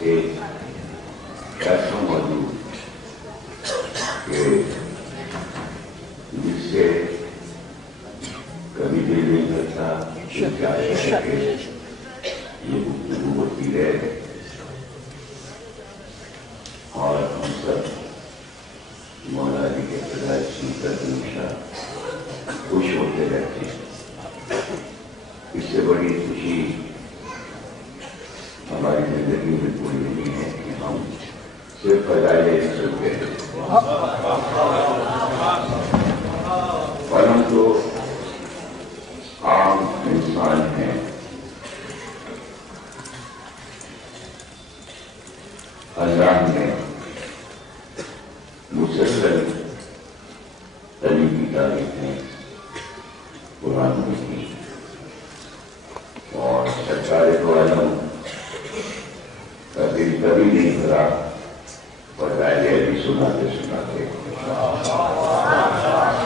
ایک ایسا موضوع کہ جس سے کبھی دل نہیں کرتا کہ کیا یہ گفتگو ہوتی رہے اور ہم سب مولا علی کے پیدائش سن کر ہمیشہ خوش ہوتے رہتے ہیں. اس سے بڑی خوشی ہماری زندگی میں کوئی نہیں ہے کہ ہم صرف فضائل ہی سنتے ہیں. اور ہم تو عام انسان ہیں. اللہ نے مسلسل علی کی تاریخیں قرآن میں کی اور سرکار دو عالم کا دل کبھی نہیں بھرا فضائل علی سناتے سناتے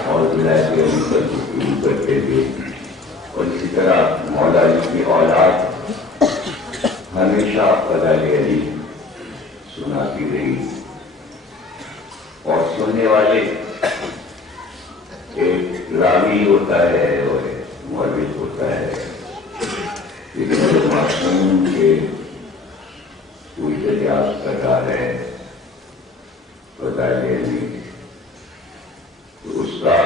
اور ولایت علی پر گفتگو کرتے تھے. اور اسی طرح مولا علی کی اولاد ہمیشہ فضائل علی سناتی رہی اور سننے والے ایک راوی ہوتا ہے اور ایک مولوی ہوتا ہے. لیکن جو معصوم کے کوئی دریافت کر رہا ہے فضائل علی تو اس کا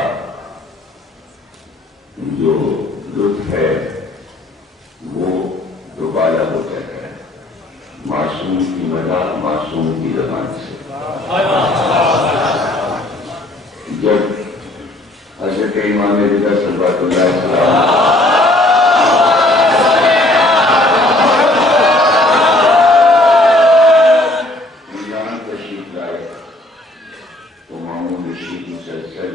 جو لطف ہے وہ دوبارہ ہو جاتا ہے. معصوم کی مزاح معصوم کی زبان سے. جب حضرت امام رضا صلوات اللہ علیہ وسلم ایران تشریف لائے تو مامون رشید مسلسل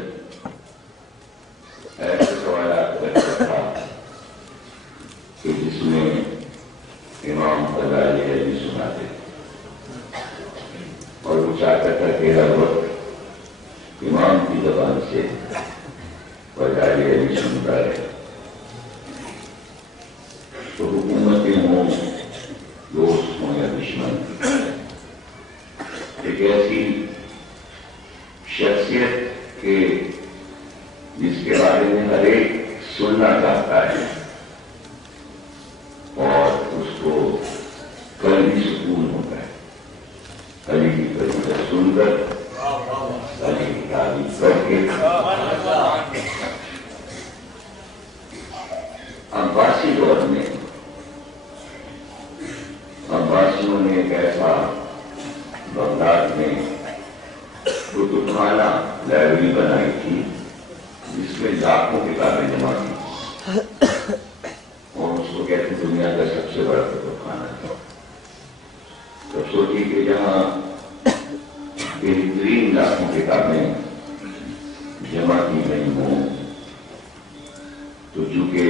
ایسے سوالات کرتا تھا کہ جس میں امام فضائل علی سناتے اور وہ چاہتا تھا کہ ہر وقت امام کی زبان سے فضائل علی سنتا ہے. تو حکومتیں ہوں دوست ہوں یا دشمن ایک ایسی شخصیت کے جس کے بارے میں ہر ایک سننا چاہتا ہے اور اس کو کل بھی سکون ہوتا ہے. علی کی فضیلت سن کر علی کی تعریف کر کے. عباسی دور میں عباسیوں نے ایک ایسا بغداد میں کتب خانہ لائبریری بنائی تھی جس میں لاکھوں کتابیں جمع کی اور اس کو کہتے ہیں دنیا کا سب سے بڑا کتب خانہ تھا. تب سوچی کہ جہاں بہترین لاکھوں کتابیں جمع کی گئی ہوں تو چونکہ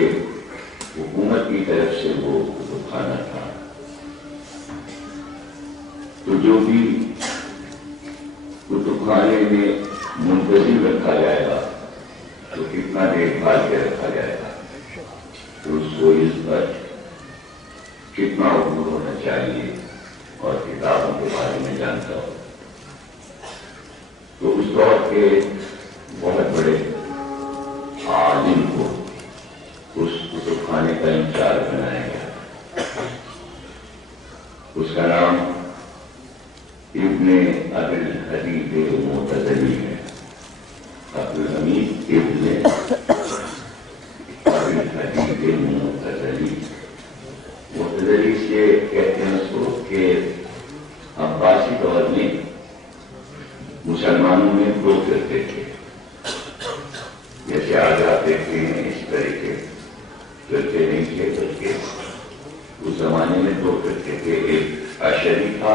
حکومت کی طرف سے وہ کتب خانہ تھا تو جو بھی کتب خانے میں منتظم رکھا جائے گا تو کتنا دیکھ بھال کے رکھا جائے گا تو اس کو اس پر کتنا عبور ہونا چاہیے اور کتابوں کے بارے میں جانتا ہو. تو اس دور کے بہت بڑے عالم کو اس کتب خانے کا انچارج بنایا گیا. اس کا نام ابن ابی الحدید معتزلی ہے. عبدالحمید ابن ابی الحدید معتزلی. معتزلی سے کہتے ہیں اس کو کہ عباسی دور میں مسلمانوں میں دو فرقے تھے. جیسے آج آپ دیکھتے ہیں اس طرح کے فرقے نہیں تھے بلکہ اس زمانے میں دو فرقے تھے. ایک اشعری تھا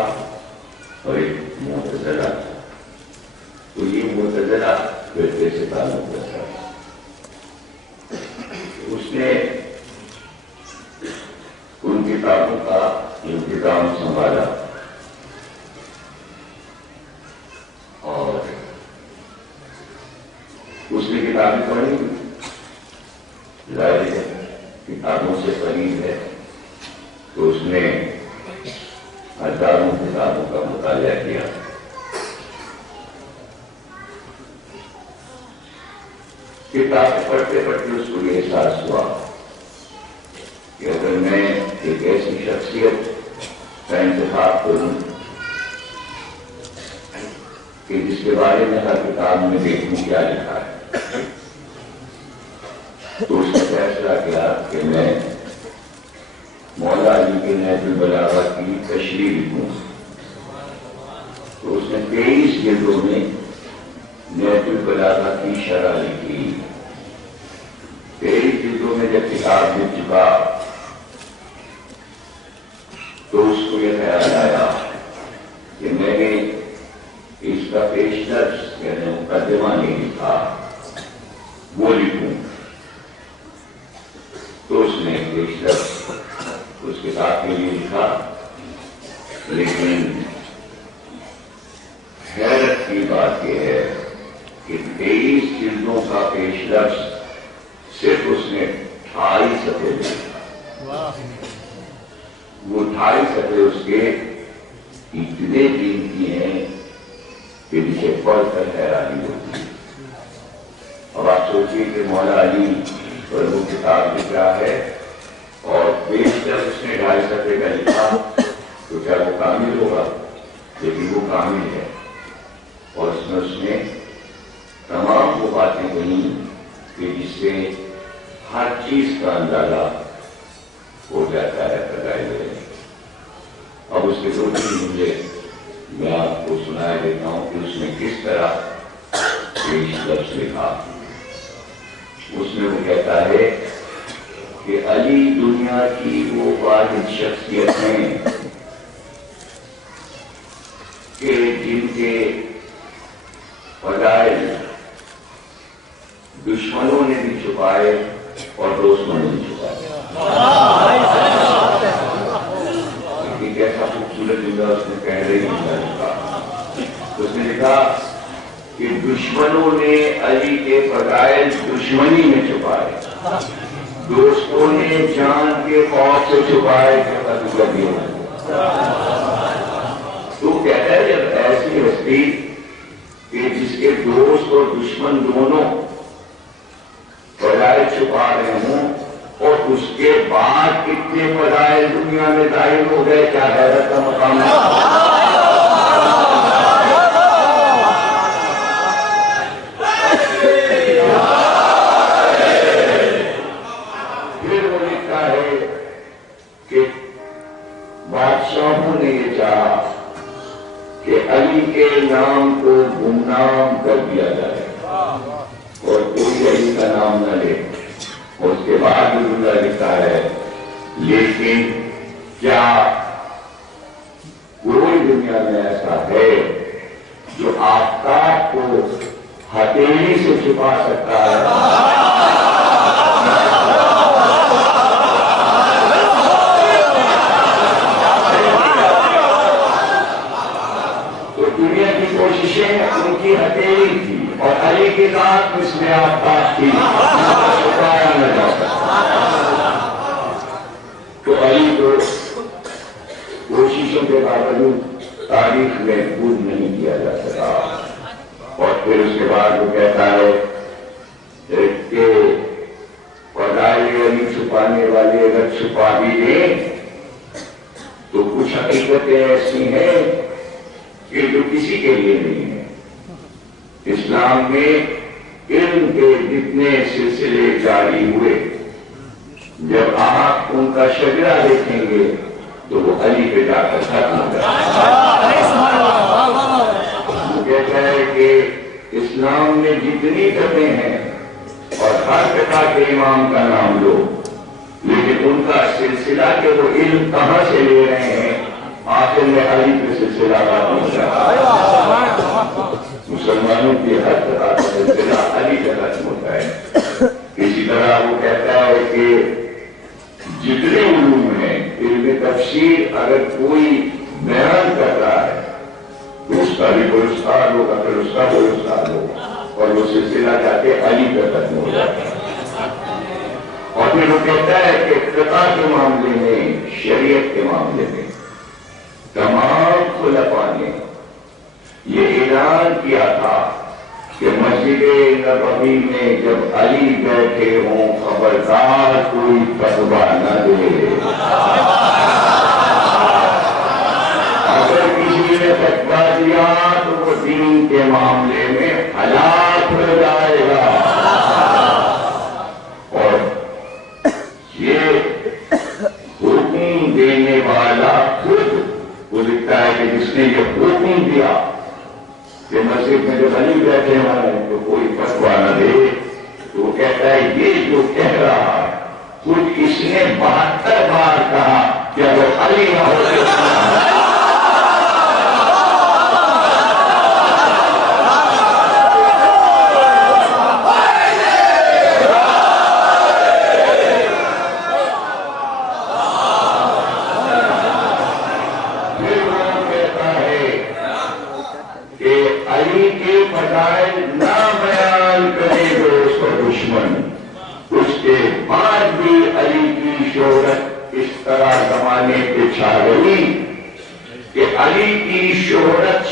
اور ایک معتزلہ تھا. تو یہ معتزلہ فرقے سے تعلق رکھتا تھا. اس نے ان کتابوں کا انتظام سنبھالا اور اس نے کتابیں پڑھی. ظاہر ہے کتابوں سے قریب ہے تو اس نے ہزاروں کتابوں کا مطالعہ کیا. کتاب پڑھتے پڑھتے اس کو یہ احساس ہوا کہ اگر میں ایک ایسی شخصیت کا انتخاب کروں کہ جس کے بارے میں ہر کتاب میں دیکھوں کیا لکھا ہے، تو اس نے فیصلہ کیا کہ میں مولا علی کے نہج البلاغہ کی تشریح لکھوں. تو اس نے 23 جلدوں میں نہج البلاغہ کی شرح لکھی. 23 جلدوں میں جب کتاب لکھ چکا تو اس کو یہ خیال آیا کہ میں نے اس کا پیش درس یعنی مقدمہ نہیں لکھا، وہ لکھوں. تو اس نے پیش درس اس کتاب کے لیے لکھا. لیکن حیرت کی بات یہ ہے کہ 23 جلدوں کا پیش درس صرف اس نے 28 صفحے لکھا. وہ 28 صفحے اس کے اتنے قیمتی ہیں کہ جسے پڑھ کر حیرانی ہوتی ہے. اب آپ سوچیے کہ مولا علی پر وہ کتاب لکھ رہا ہے اور پیش درس اس نے 2.5 صفحے کا لکھا، تو کیا وہ کامل ہوگا؟ لیکن وہ کامل ہے. اور اس نے تمام وہ باتیں کہیں کہ جس سے ہر چیز کا اندازہ ہو جاتا ہے فضائل میں. اب اس کے 2-3 جملے میں آپ کو سنا دیتا ہوں کہ اس نے کس طرح پیش درس لکھا. اس میں وہ کہتا ہے کہ علی دنیا کی وہ واحد شخصیت ہیں کہ جن کے فضائل دشمنوں نے بھی چھپائے اور دوستوں نے بھی چھپائے. کیسا خوبصورت جملہ اس نے پہلے ہی لکھا. اس نے لکھا کہ دشمنوں نے علی کے فضائل دشمنی میں چھپائے، دوستوں نے جان کے خوف سے چھپائے. تو کہتا ہے جب ایسی ہستی کہ جس کے دوست اور دشمن دونوں فضائل چھپا رہے ہوں اور اس کے بعد کتنے فضائل دنیا میں ظاہر ہو گئے، کیا حیرت کا مقام ہے. پھر وہ لکھتا ہے کہ بادشاہوں نے یہ چاہا کہ علی کے نام کو گمنام کر دیا جائے اور کوئی علی کا نام نہ لے. اس کے بعد بھی جملہ لکھتا ہے لیکن کیا کوئی دنیا میں ایسا ہے جو آفتاب کو ہتھیلی سے چھپا سکتا ہے؟ تو دنیا کی کوششیں ان کی ہتھیلی تھی اور علی کی ذات اس میں آفتاب تھی. تو علی کو کوششوں کے باوجود تاریخ میں محفوظ نہیں کیا جا سکا. اور پھر اس کے بعد وہ کہتا ہے کہ فضائل علی چھپانے والے اگر چھپا بھی دیں تو کچھ حقیقتیں ایسی ہیں کہ جو کسی کے لیے نہیں ہے. اسلام میں علم کے جتنے سلسلے جاری ہوئے جب آپ ان کا شجرہ دیکھیں گے تو وہ علی پہ جا کر ختم ہو جائے. وہ کہتا ہے کہ اسلام میں جتنی کتیں ہیں اور ہر فقہ کے امام کا نام لو، لیکن ان کا سلسلہ کہ وہ علم کہاں سے لے رہے ہیں آخر میں علی پہ سلسلہ ختم ہو جاتا. مسلمانوں کی ہر طرح کا سلسلہ علی پہ ختم ہوتا ہے. اسی طرح وہ کہتا ہے کہ جتنے علوم ہیں علم تفسیر اگر کوئی بیان کر رہا ہے تو اس کا بھی کوئی استاد ہوگا، پھر اس کا کوئی استاد ہوگا اور وہ سلسلہ جا کے علی پہ ختم ہو جاتا ہے. اور پھر وہ کہتا ہے کہ فقہ کے معاملے میں، شریعت کے معاملے میں تمام مسجد نبوی میں جب علی بیٹھے ہوں خبردار کوئی فتویٰ نہ دے. اگر کسی نے فتویٰ دیا تو وہ دین کے معاملے میں ہلاک ہو جائے گا. اور یہ حکم دینے والا خود وہ لکھتا ہے کہ جس نے یہ حکم دیا کہ مسجد میں جو علی بیٹھے ہوں تو کوئی فتویٰ نہ دے، تو وہ کہتا ہے یہ جو کہہ رہا ہے خود اس نے 72 بار کہا کہ اگر علی نہ ہوتے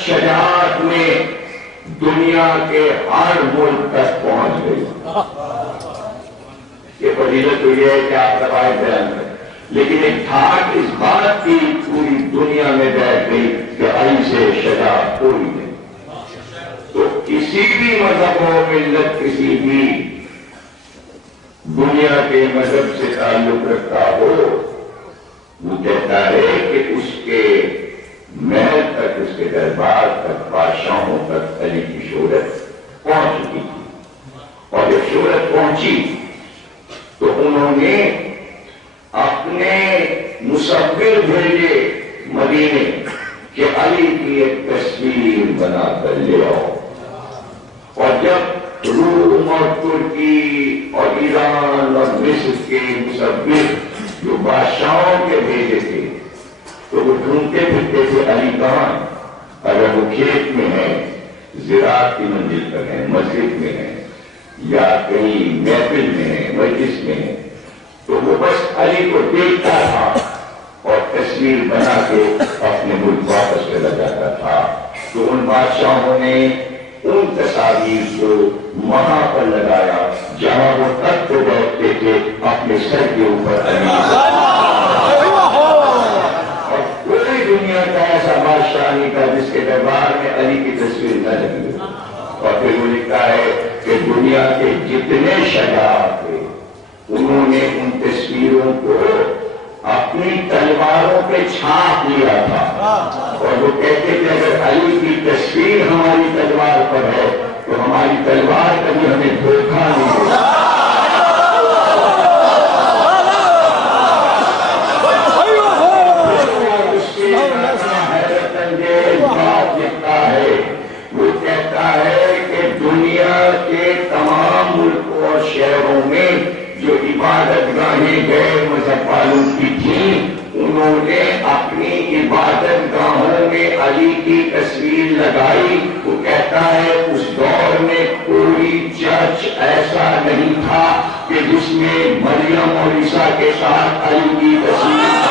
شجاعت میں دنیا کے ہر ملک تک پہنچ گئی. یہ فضیلت تو یہ ہے کہ آپ روایت بیان کریں، لیکن ایک دھاک اس بات کی پوری دنیا میں بیٹھ گئی کہ علی سے شجاعت کوئی نہیں. تو کسی بھی مذہب و ملت کسی بھی دنیا کے مذہب سے تعلق رکھتا ہو وہ کہتا ہے کہ اس کے محل تک، اس کے دربار تک، بادشاہوں تک علی کی شہرت پہنچ چکی تھی. اور جب شہرت پہنچی تو انہوں نے اپنے مصور بھیجے مدینے کہ علی کی ایک تصویر بنا کر لے آؤ. اور جب روم اور ترکی اور ایران اور مصر کے مصور جو بادشاہوں کے بھیجے تھے تو وہ ڈھونڈتے پھرتے تھے علی کہاں. اگر وہ کھیت میں ہے، زراعت کی منزل پر ہے، مسجد میں ہے، یا کہیں محفل میں ہے، مجلس میں ہے، تو وہ بس علی کو دیکھتا تھا اور تصویر بنا کے اپنے ملک واپس چلا جاتا تھا. تو ان بادشاہوں نے ان تصاویر کو وہاں پر لگایا جہاں وہ تخت پہ بیٹھتے تھے اپنے سر کے اوپر علی. دنیا کا ایسا بادشاہ نہیں تھا جس کے دربار میں علی کی تصویر نہ لگی. اور پھر وہ لکھتا ہے کہ دنیا کے جتنے شجاع تھے انہوں نے ان تصویروں کو اپنی تلواروں پہ چھاپ لیا تھا. اور وہ کہتے تھے اگر علی کی تصویر ہماری تلوار پر ہے تو ہماری تلوار کبھی ہمیں دھوکہ نہیں دے. وہ کہتا ہے کہ دنیا کے تمام ملکوں اور شہروں میں جو عبادت گاہیں غیر مذہب والوں کی تھیں انہوں نے اپنی عبادت گاہوں میں علی کی تصویر لگائی. وہ کہتا ہے اس دور میں کوئی چرچ ایسا نہیں تھا کہ جس میں مریم اور عیسیٰ کے ساتھ علی کی تصویر.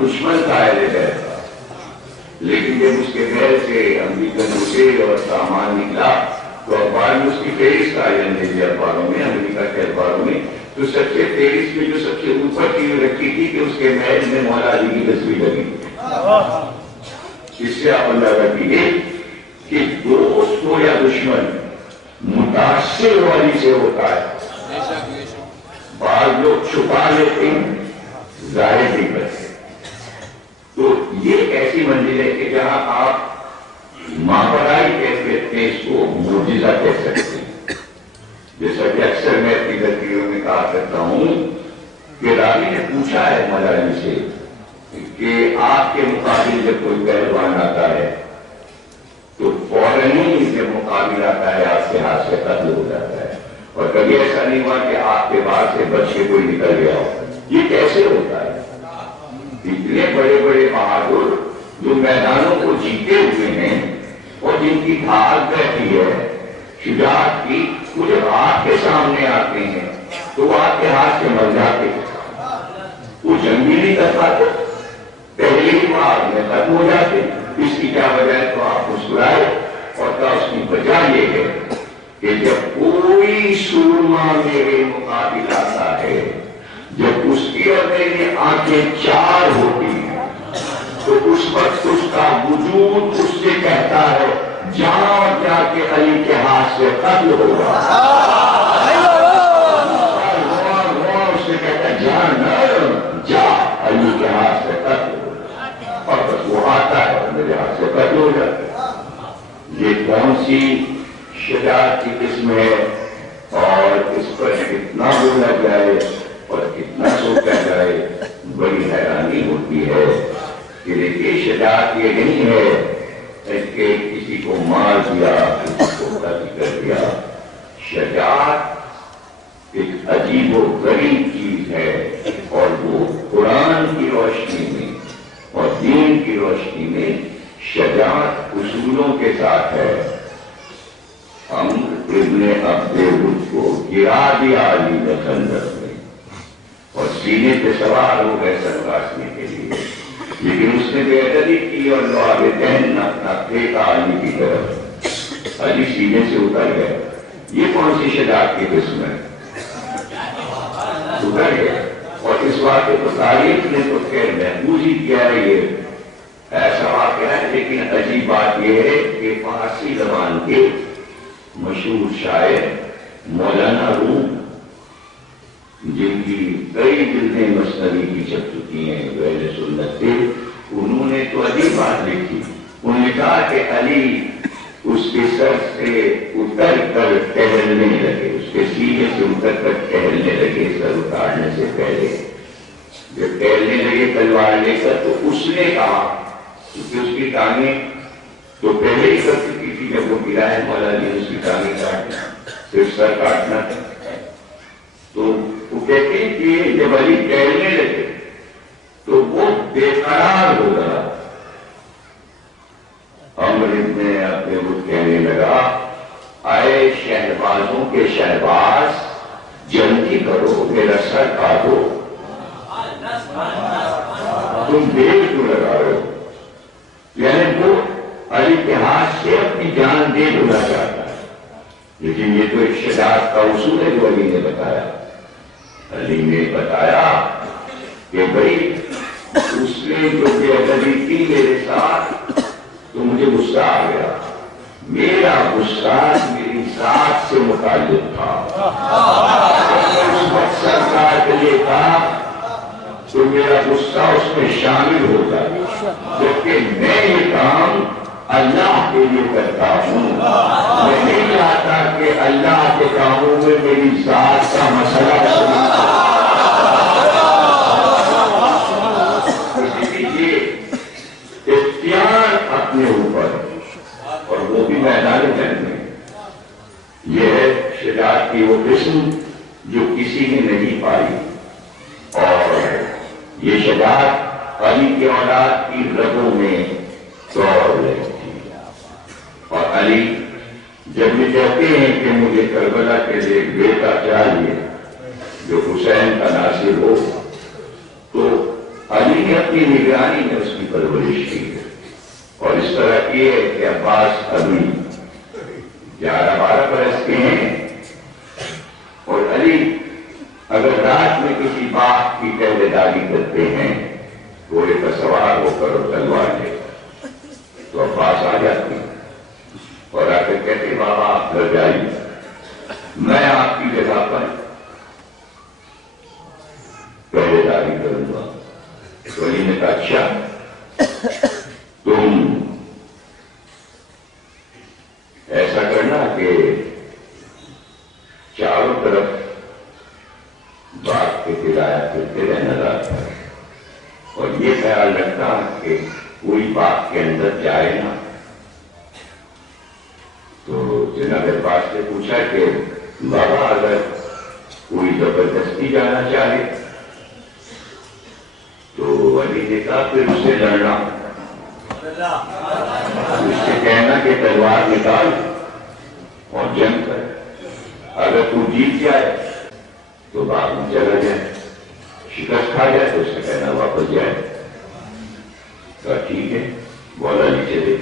دشمن تھا لیکن جب اس کے گھر سے امریکن اسے اور سامان نکلا تو اخبار میں اس کی فہرست آئی انگریزی اخباروں میں، امریکہ کے اخباروں میں. تو سب سے فہرست میں جو سب سے اوپر کی رکھی تھی کہ اس کے محل میں مولا علی کی تصویر لگی. اس سے آپ اندازہ کیجیے کہ دوست ہو یا دشمن متاثر والی سے ہوتا ہے. بعض لوگ چھپا لیتے ہیں، ظاہر نہیں کرتے. تو یہ ایسی منزل ہے کہ جہاں آپ ماورائی کیفیت میں اس کو معجزہ کہہ سکتے ہیں. جیسا کہ اکثر میں اپنی تقریروں میں کہا کرتا ہوں کہ راوی نے پوچھا ہے مولا علی سے کہ آپ کے مقابل جب کوئی پہلوان آتا ہے تو فوراً ہی جب مقابل آتا ہے آپ کے ہاتھ سے قتل ہو جاتا ہے، اور کبھی ایسا نہیں ہوا کہ آپ کے بعد سے بچ کے کوئی نکل گیا ہو. یہ کیسے ہوتا ہے؟ اتنے بڑے بڑے بہادر جو میدانوں کو جیتے ہوئے ہیں اور جن کی دھاک رہتی ہے شجاعت کی، وہ جب آپ کے سامنے آتے ہیں تو وہ آپ کے ہاتھ سے مر جاتے ہیں. وہ جنگ بھی نہیں کر پاتے، پہلے ہی وہ آگ میں ختم ہو جاتے. اس کی کیا وجہ ہے؟ تو آپ مسکرائے. اور کیا اس کی وجہ یہ ہے کہ جب کوئی سورما میرے مقابل آتا ہے، جب اس کی اور میری آنکھیں چار ہوتی ہیں، تو اس وقت اس کا وجود اس سے کہتا ہے جاؤ جا کے علی کے ہاتھ سے قتل ہوگا. اس سے کہتا ہے جا علی کے ہاتھ سے قتل ہوگا. اور بس وہ آتا ہے اور میرے ہاتھ سے قتل ہو جاتا ہے. یہ کون سی شجاعت کی قسم ہے اور اس پر کتنا بولا جائے اور کتنا سوچا جائے، بڑی حیرانی ہوتی ہے. کہ دیکھیے شجاعت یہ نہیں ہے کہ کسی کو مار دیا، کسی کو قتل کر دیا. شجاعت ایک عجیب و غریب چیز ہے اور وہ قرآن کی روشنی میں اور دین کی روشنی میں شجاعت اصولوں کے ساتھ ہے. ہم ابن عبد الرد کو گرا دیا علی نے خندق میں اور سینے پہ سوار ہو گئے سر کاٹنے کے لیے، لیکن اس نے بے ادبی کی اور لواب دہن اپنا پھینکا علی کی طرف. علی سینے سے اتر گئے. یہ کون سی شجاعت کی قسم ہے؟ اتر گئے. اور اس واقعے کو تاریخ نے تو خیر محفوظ ہی کیا ہے. یہ ایسا واقعہ ہے، لیکن عجیب بات یہ ہے کہ فارسی زبان کے مشہور شاعر مولانا روم، جن کی کئی جلدیں مثنوی کی چھپ چکی ہیں، اہل سنت تھے، انہوں نے تو عجیب بات لکھی. انہوں نے کہا کہ علی اس کے سر سے اتر کر ٹہلنے لگے، اس کے سینے سے اتر کر ٹہلنے لگے سر اتارنے سے پہلے. جب ٹہلنے لگے تلوار لے کر تو اس نے کہا، کیونکہ اس کی ٹانگیں تو پہلے ہی کر چکی تھی، جب وہ گرا ہے مولا علی اس کی ٹانگیں کاٹنا، صرف سر کاٹنا تھا. تو وہ کہتے ہیں کہ جب علی ٹہلنے لگے تو وہ بے قرار ہو گیا. عمر ابن عبد الرد کہنے لگا، آئے شہبازوں کے شہباز جلدی کرو، میرا سر کاٹو، تم دیر کیوں لگا رہے ہو؟ یعنی وہ علی کے ہاتھ سے اپنی جان دے دینا چاہتا ہے. لیکن یہ تو ایک شجاعت کا اصول ہے جو علی نے بتایا. علی نے بتایا کہ بھائی اس نے جو بے ادبی کی میرے ساتھ تو مجھے غصہ آ گیا. میرا غصہ میری ذات سے متعلق تھا. اس وقت سرکار کے لیے تھا تو میرا غصہ اس میں شامل ہوتا، جبکہ میں یہ کام اللہ کے لیے کرتا ہوں. میں نہیں چاہتا کہ اللہ کے کاموں میں میری ذات کا مسئلہ اختیار اپنے اوپر، اور وہ بھی میدان جنگ میں. یہ ہے شجاعت کی وہ قسم جو کسی نے نہیں پائی. اور یہ شجاعت علی کی اولاد کی رگوں میں دوڑ رہی تھی. اور علی جب یہ کہتے ہیں کہ مجھے کربلا کے لیے بیٹا چاہیے جو حسین کا ناصر ہو، تو علی نے اپنی نگرانی میں اس کی پرورش کی. اور اس طرح کی ہے کہ عباس ابھی 11-12 برس کے ہیں، اور علی اگر رات میں کسی بات کی پہلے داری کرتے ہیں گھوڑے پر سوار ہو کر اور تلوار لے کر، تو عباس آ جاتے ہیں اور آ کر کہتے بابا آپ گھر جائیے، میں آپ کی جگہ پر پہلے داری کروں گا. تو علی نے کہا اچھا تم ایسا کرنا کہ چاروں طرف باغ کے کرایہ پھرتے رہنا رات ہے، اور یہ خیال رکھنا کہ کوئی باغ کے اندر جائے نا. تو جناب عباس نے پوچھا کہ بابا اگر کوئی زبردستی جانا چاہے تو تو علی نے کہا پھر اس سے لڑنا، اس سے کہنا کہ تلوار نکال اور جنگ کر، اگر تو جیت جائے تو باغ میں چلا جائے، شکست کھا جائے تو اس سے کہنا واپس جائے۔ کہا ٹھیک ہے، مولا علی چلے۔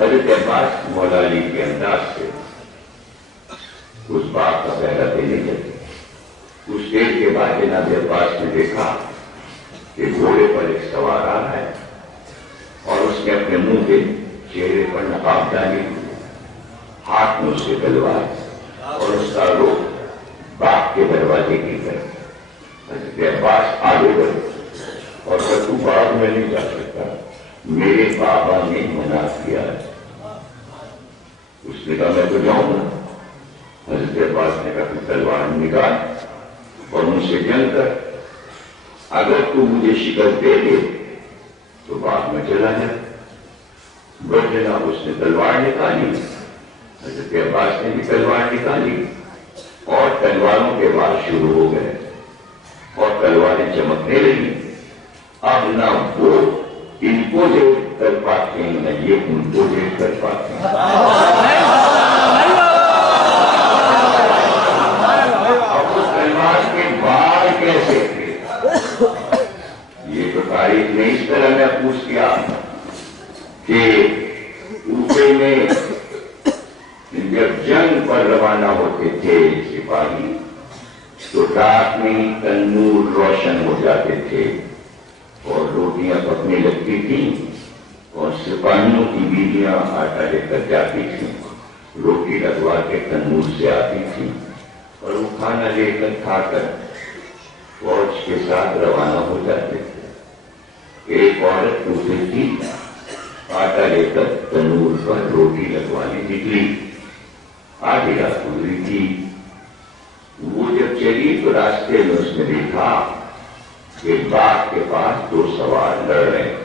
حضرت عباس مولا علی کے انداز سے اس باغ کا پہرا دینے لگے۔ کچھ دیر کے بعد جناب عباس نے دیکھا کہ گھوڑے پر ایک سوار آ رہا ہے اور اس نے اپنے منہ کے چہرے پر نقاب ڈالی، ہاتھ میں اس کے تلوار اور اس کا رخ باغ کے دروازے کی طرف۔ حضرت عباس آگے بڑھے اور تو باغ میں نہیں جا سکتا، میرے بابا نے منع کیا ہے۔ اس نے کہا میں تو جاؤں گا۔ حضرت عباس نے کہا کہ تلوار نکال اور ان سے جنگ کر، اگر تو مجھے شکست دے دے تو باغ میں چلا جائے، ورنہ اس نے تلوار نکالی۔ حضرت عباس نے بھی تلوار نکالی اور تلواروں کے وار شروع ہو گئے اور تلواریں چمکنے لگی۔ اب نہ وہ ان کو دیکھ کر پاتے ہیں نہ یہ ان کو دیکھ کر پاتے ہیں۔ اب اس تلوار کے وار کیسے تھے یہ تو تاریخ نے اس طرح محفوظ کیا کہ کوفے میں جب جنگ پر روانہ ہوتے تھے سپاہی تو رات میں تنور روشن ہو جاتے تھے اور روٹیاں پکنے لگتی تھیں اور سپاہیوں کی بیویاں آٹا لے کر جاتی تھیں، روٹی لگوا کے تنور سے آتی تھیں اور وہ کھانا لے کر کھا کر فوج کے ساتھ روانہ ہو جاتے تھے۔ ایک عورت دوسری تھی، آٹا لے کر تنور پر روٹی لگوانے نکلی، آدھی رات گزری تھی۔ وہ جب چلی تو راستے میں اس نے دیکھا کہ باغ کے پاس دو سوار لڑ رہے ہیں۔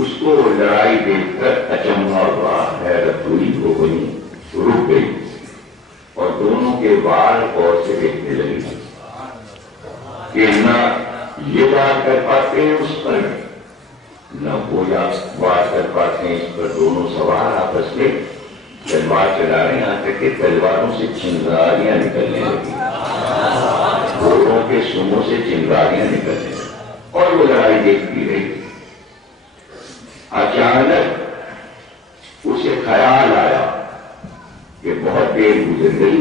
اس کو لڑائی دیکھ کر اچنبھا ہوا، حیرت ہوئی، وہ وہیں رک گئی اور دونوں کے وار غور سے دیکھنے لگی کہ نہ یہ وار کر پاتے ہیں اس پر نہ وہ وار کر پاتے ہیں اس پر۔ دونوں سوار آپس میں تلوار چلا رہے ہیں، یہاں تک کہ تلواروں سے چنگاریاں نکلنے لگی، گھوڑوں کے سونگوں سے چنگاریاں نکلنے لگی اور وہ لڑائی دیکھتی رہی۔ اچانک اسے خیال آیا کہ بہت دیر گزر گئی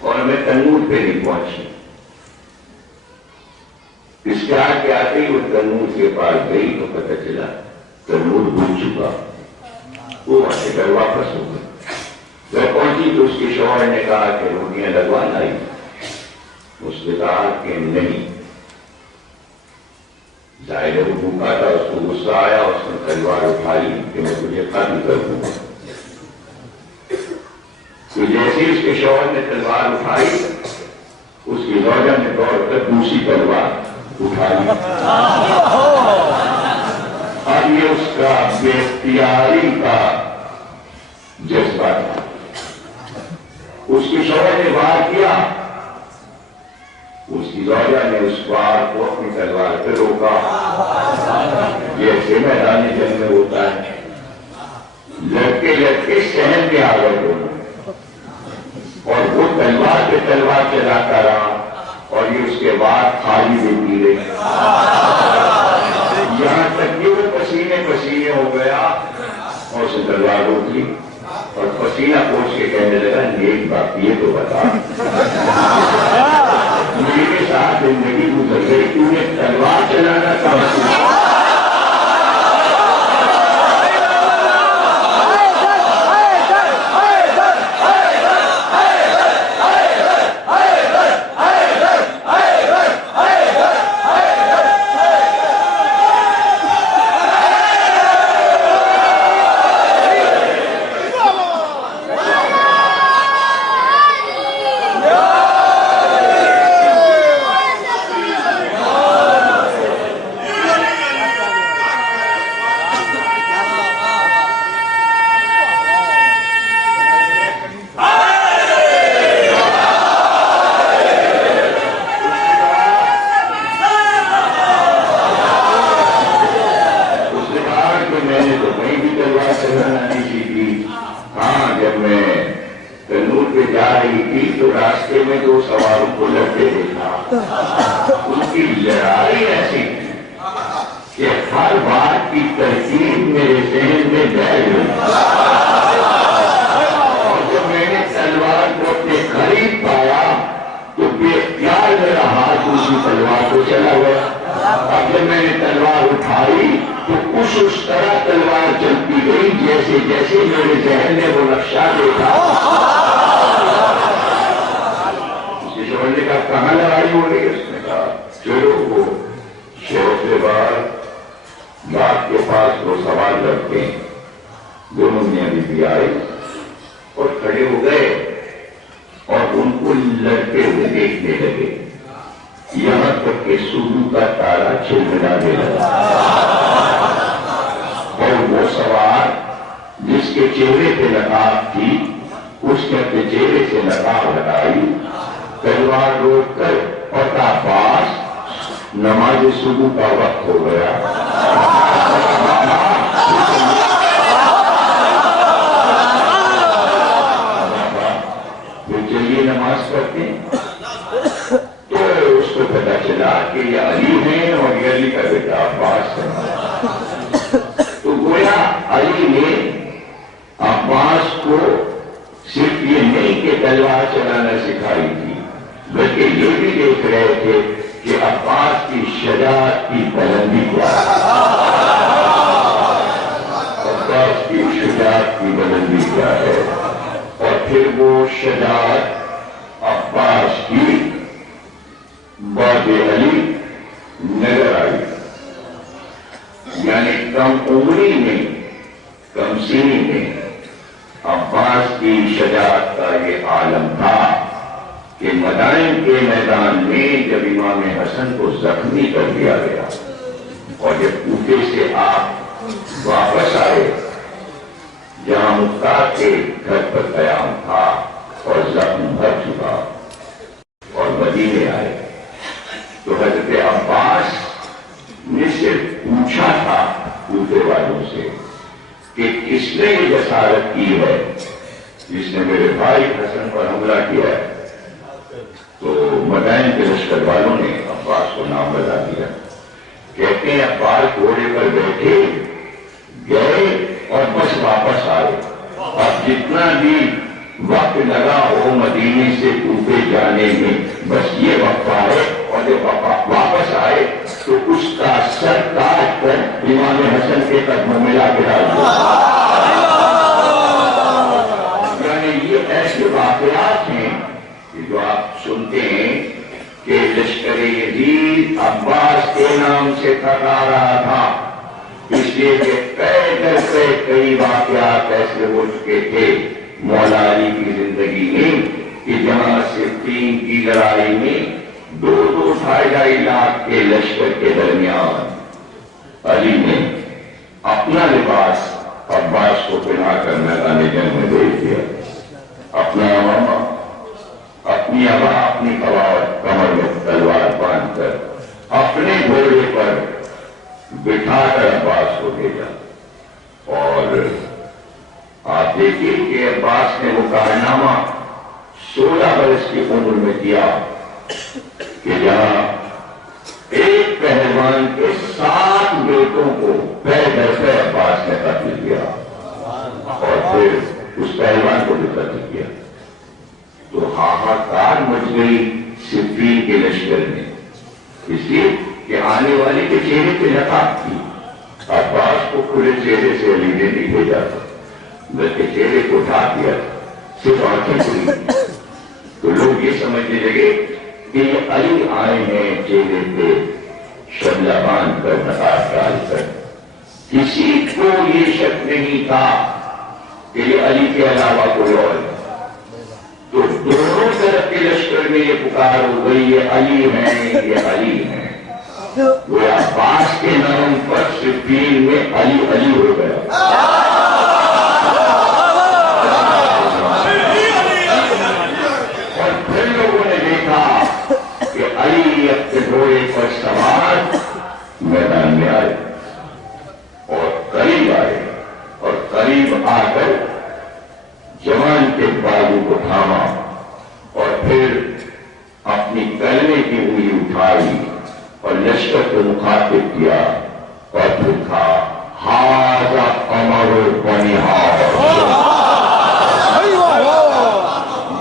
اور میں تنور پہ نہیں پہنچی۔ اس کے آگے آتے ہی وہ تنور کے پاس گئی تو پتہ چلا تنور بھول چکا، وہ وہاں سے گھر واپس ہو گئی۔ جب پہنچی تو اس کے شوہر نے کہا کہ روٹیاں لگوا لائی، اس نے کہا کہ نہیں، ظاہر ہے وہ بھوکا تھا، اس کو غصہ آیا، اس نے تلوار اٹھا لی کہ میں تجھے قتل کر دوں گا۔ تو جیسے اس کے شوہر نے تلوار اٹھائی اس کی زوجہ نے دوڑ کر دوسری تلوار اٹھا لی۔ اب یہ اس کا بے اختیاری کا جذبہ تھا، اس کے شوہر نے وار کیا، اس کی زوجہ نے اس وار کو اپنی تلوار پہ روکا، جیسے میدان جنگ میں ہوتا ہے۔ لڑکے لڑکے شہر میں آ گئے دونوں اور وہ تلوار پہ تلوار چلاتا رہا اور یہ اس کے بعد خالی دیتی رہی، یہاں تک کہ وہ پسینے پسینے ہو گیا اور اسے تلوار روک لی اور پسینہ پوچھ کے کہنے لگا نیک بات یہ تو بتا، میرے ساتھ زندگی گزر گئی، تو نے تلوار چلانا تھا۔ راستے میں دو سواروں کو لڑتے دیکھا، ان کی لڑائی ایسی تھی کہ ہر بات کی ترتیب میرے ذہن میں بیٹھ گئی، اور جب میں نے تلوار کو اپنے قریب پایا تو بے اختیار میرا ہاتھ اسی تلوار کو چلا گیا۔ اب جب میں نے تلوار اٹھائی تو اس طرح تلوار چلتی گئی جیسے جیسے میرے ذہن نے وہ نقشہ دیکھا۔ اسی سمجھنے کا کہاں لڑائی ہو رہی ہے؟ اس نے کہا چلو وہ شہر سے باہر باپ کے پاس وہ سوار لڑکے ہیں، دونوں میاں بیوی آئے اور کھڑے ہو گئے اور ان کو لڑتے ہوئے دیکھنے لگے، یہاں تک کہ سودو کا تارا چھلملانے لگا، اور وہ سوار جس کے چہرے پہ نقاب تھی اس نے اپنے چہرے سے نقاب ہٹائی، تلوار روک کر اور عباس نماز صبح کا وقت ہو گیا، تو چلیے نماز پڑھتے ہیں۔ تو اس کو پتا چلا کہ یہ علی ہیں اور یہ علی کا بیٹا عباس ہے، تو گویا علی نے عباس کو صرف یہ نہیں کہ تلوار چلانا سکھائی تھی، بلکہ یہ بھی دیکھ رہے تھے کہ عباس کی شجاعت کی بلندی کیا ہے، عباس کی شجاعت کی بلندی کیا ہے، اور پھر وہ شجاعت عباس کی بعد علی نظر آئی، یعنی کم عمری میں کم سنی میں عباس کی شجاعت کا یہ عالم تھا کہ مدائن کے میدان میں جب امام حسن کو زخمی کر دیا گیا اور جب کوفے سے آپ واپس آئے جہاں مختار کے گھر پر قیام تھا اور زخم بھر چکا اور مدینے آئے تو حضرت عباس نے صرف پوچھا تھا کوفے والوں سے کہ کس نے یہ جسارت کی ہے جس نے میرے بھائی حسن پر حملہ کیا ہے، تو مدائن کے لشکر والوں نے عباس کو نام بتا دیا، کہتے ہیں عباس گھوڑے پر بیٹھے گئے اور بس واپس آئے، اب جتنا بھی وقت لگا ہو مدینے سے کوفے جانے میں بس یہ وقفہ ہے، اور جب واپس آئے تو اس کا سر کاٹ کر امام حسن کے قدموں میں لا کے ڈال دیا۔ یعنی یہ ایسے واقعات ہیں کہ جو آپ سنتے ہیں کہ لشکر یزید عباس کے نام سے تھکا رہا تھا، اس لیے کہ پیدل سے کئی واقعات ایسے ہو چکے تھے مولا علی کی زندگی میں کہ جہاں صفین کی لڑائی میں 2-2 لاکھ کے لشکر کے درمیان علی نے اپنا لباس عباس کو پہنا کر میدان جنگ میں بھیج دیا، اپنا امامہ اپنی ابا اپنی کمر میں تلوار باندھ کر اپنے گھوڑے پر بٹھا کر عباس کو بھیجا، اور آپ دیکھیے کہ عباس نے وہ کارنامہ 16 برس کی عمر میں کیا کہ جہاں ایک پہلوان کے 7 بیٹوں کو پیدل سے عباس نے قتل کیا اور پھر اس پہلوان کو بھی قتل کیا، تو ہاہاکار مچ گئی صفین کے لشکر میں، اس لیے کہ آنے والے کے چہرے پہ نقاب تھی، عباس کو کھلے چہرے سے علی نے نہیں بھیجا تھا بلکہ چہرے کو ڈھانپ دیا، صرف آنکھیں کھلی تھی، تو لوگ یہ سمجھنے لگے کہ یہ علی آئے ہیں چہرے پہ شبلہ باندھ کر نقاب ڈال کر، کسی کو یہ شک نہیں تھا کہ یہ علی کے علاوہ کوئی اور ہے، تو دونوں طرف کے لشکر میں یہ پکار ہو گئی یہ علی ہیں یہ علی ہیں، وہ عباس کے نام پر صفین میں علی علی ہو گیا، گھوڑے پر سوار میدان میں آئے اور قریب آئے اور قریب آ کر جوان کے بازو کو تھاما اور پھر اور لشکر کو مخاطب کیا اور پھر کہا ھذا قمر بنی ہاشم،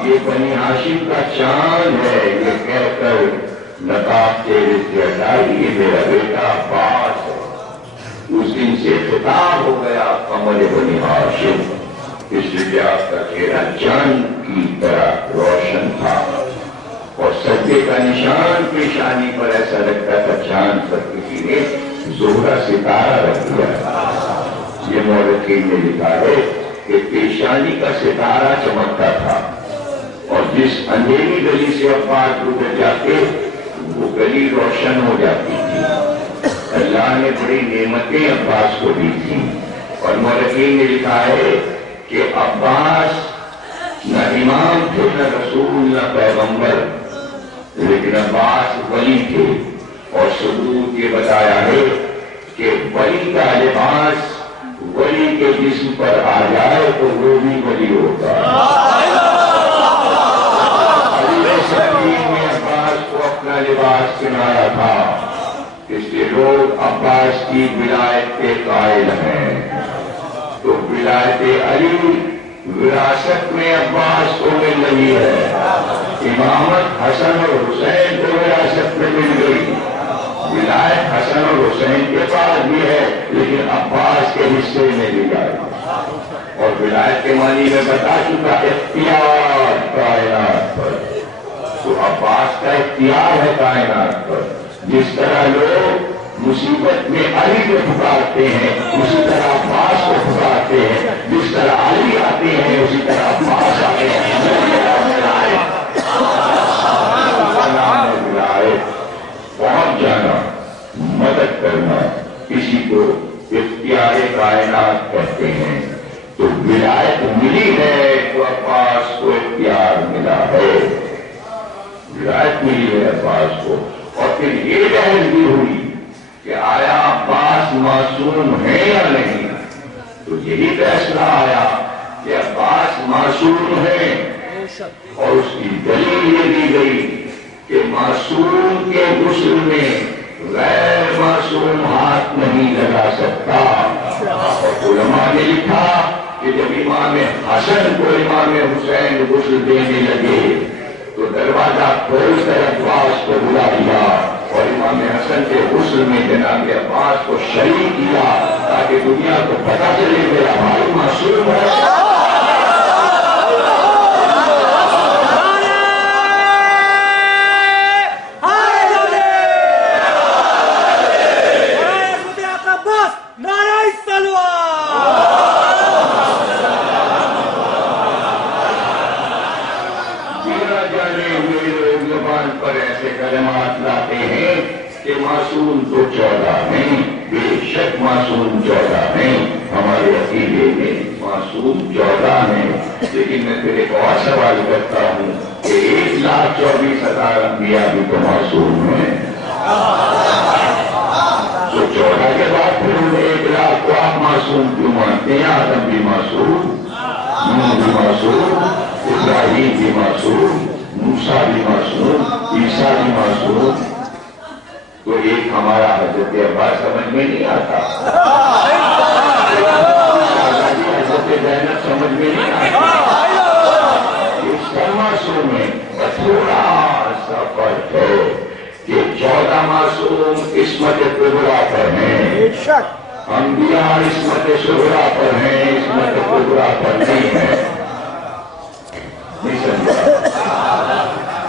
یہ بنی ہاشم کا چاند ہے، یہ کہہ کر نقاب چہرے سے ہٹائی، یہ میرا بیٹا عباس ہے۔ اس دن سے خطاب ہو گیا قمر بنی ہاشم، اس لیے آپ کا چہرہ چاند کی طرح روشن تھا اور سجدے کا نشان پیشانی پر ایسا لگتا تھا چاند پر کسی نے زہرہ ستارہ رکھ دیا۔ یہ مورخین نے لکھا ہے کہ پیشانی کا ستارہ چمکتا تھا اور جس اندھیری گلی سے عباس گزر جاتے وہ گلی روشن ہو جاتی تھی۔ اللہ نے بڑی نعمتیں عباس کو دی تھی اور مورخین نے لکھا ہے کہ عباس نہ امام تھے، نہ رسول، نہ پیغمبر، لیکن عباس ولی تھے اور ثبوت یہ بتایا ہے کہ ولی کا لباس ولی کے جسم پر آ جائے تو وہ بھی ولی ہوتا ہے۔ میں عباس کو اپنا لباس پہنایا تھا، اس لیے لوگ عباس کی ولایت کے قائل ہیں۔ تو ولایت علی وراثت میں عباس کو مل رہی ہے، امامت حسن اور حسین کو وراثت میں مل گئی، ولایت حسن اور حسین کے پاس بھی ہے لیکن عباس کے حصے میں بھی آئی، اور ولایت کے معنی میں بتا چکا اختیار کائنات پر، تو عباس کا اختیار ہے کائنات پر۔ جس طرح لوگ مصیبت میں علی کو پکارتے ہیں اسی طرح عباس کو پکارتے ہیں، جس طرح علی آتے ہیں اسی طرح عباس آتے ہیں۔ پہنچ جانا، مدد کرنا، اسی کو اختیار کائنات کہتے ہیں۔ تو ولایت ملی ہے تو عباس کو اختیار ملا ہے، ولایت ملی ہے عباس کو۔ اور پھر یہ بحث بھی ہوئی کہ آیا عباس معصوم ہے یا نہیں، تو یہی فیصلہ آیا کہ عباس معصوم ہے، اور اس کی دلیل یہ دی گئی کہ معصوم کے غسل میں غیر معصوم ہاتھ نہیں لگا سکتا۔ اور علماء نے لکھا کہ جب امام حسن کو امام حسین غسل دینے لگے تو دروازہ کھول کر عباس کو بلا لیا اور امام حسن کے غسل میں جناب عباس کو شریک کیا تاکہ دنیا کو پتہ چلے میرا بھائی معصوم ہے۔ معصوم تو 14 نہیں، بے شک معصوم 14 نہیں، ہمارے عقیدے میں معصوم 14 ہیں، لیکن میں پھر ایک اور سوال کرتا ہوں کہ 1,24,000 انبیاء بھی تو معصوم ہیں، تو 14 کے بعد پھر 1,00,000 کو آپ معصوم کیوں مانتے ہیں؟ آدم بھی معصوم، نوح بھی معصوم، ابراہیم بھی معصوم، موسیٰ بھی معصوم، عیسیٰ بھی معصوم، تو ایک ہمارا حضرت عباس سمجھ میں نہیں آتا، حضرت زینب سمجھ میں نہیں آتا، اس معصوم میں تھوڑا سا فرق ہے کہ 14 معصوم عصمت کبریٰ پر ہیں، انبیاء عصمت صغریٰ پر ہیں، عصمت کبریٰ پر نہیں ہے۔ نہیں سمجھا؟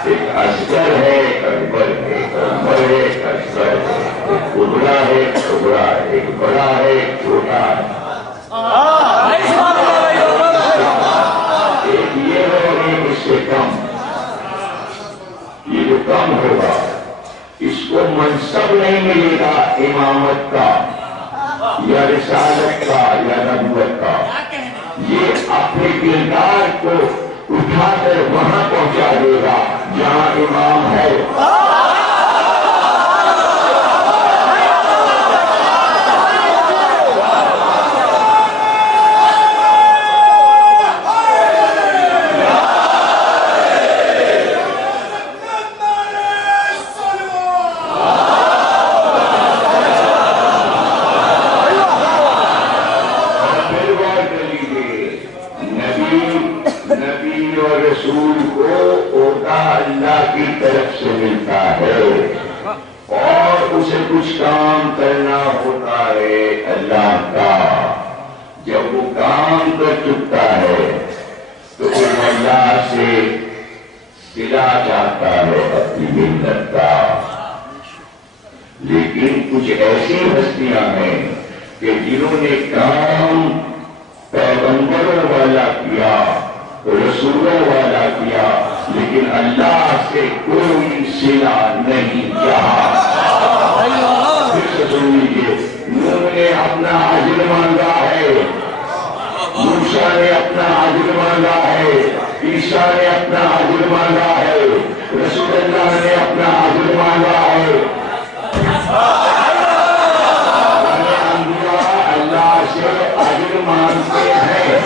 ایک اصغر ہے، ایک اکبر ہے، ایک اکبر ہے، ایک اصغر ہے، ایک کبریٰ ہے، ایک صغریٰ ہے، ایک بڑا ہے، ایک چھوٹا ہے، ایک یہ ہے اور ایک اس سے کم۔ یہ جو کم ہوگا اس کو منصب نہیں ملے گا امامت کا یا رسالت کا یا نبوت کا، یہ اپنے کردار کو اٹھا کر وہاں پہنچا دے گا جہاں امام ہے۔ رسول کو عہدہ اللہ کی طرف سے ملتا ہے اور اسے کچھ کام کرنا ہوتا ہے اللہ کا. جب وہ کام کر چکتا ہے تو وہ اللہ سے صلہ چاہتا ہے اپنی محنت کا. لیکن کچھ ایسی ہستیاں ہیں کہ جنہوں نے کام پیغمبروں والا کیا، رسولوں والا کیا، لیکن اللہ سے کوئی صلہ نہیں چاہا. پھر سے سن لیجیے، نوح نے اپنا اجر مانگا ہے، موسیٰ نے اپنا اجر مانگا ہے، عیسیٰ نے اپنا اجر مانگا ہے، رسول اللہ نے اپنا اجر مانگا ہے. اللہ سے اجر مانگتے ہیں،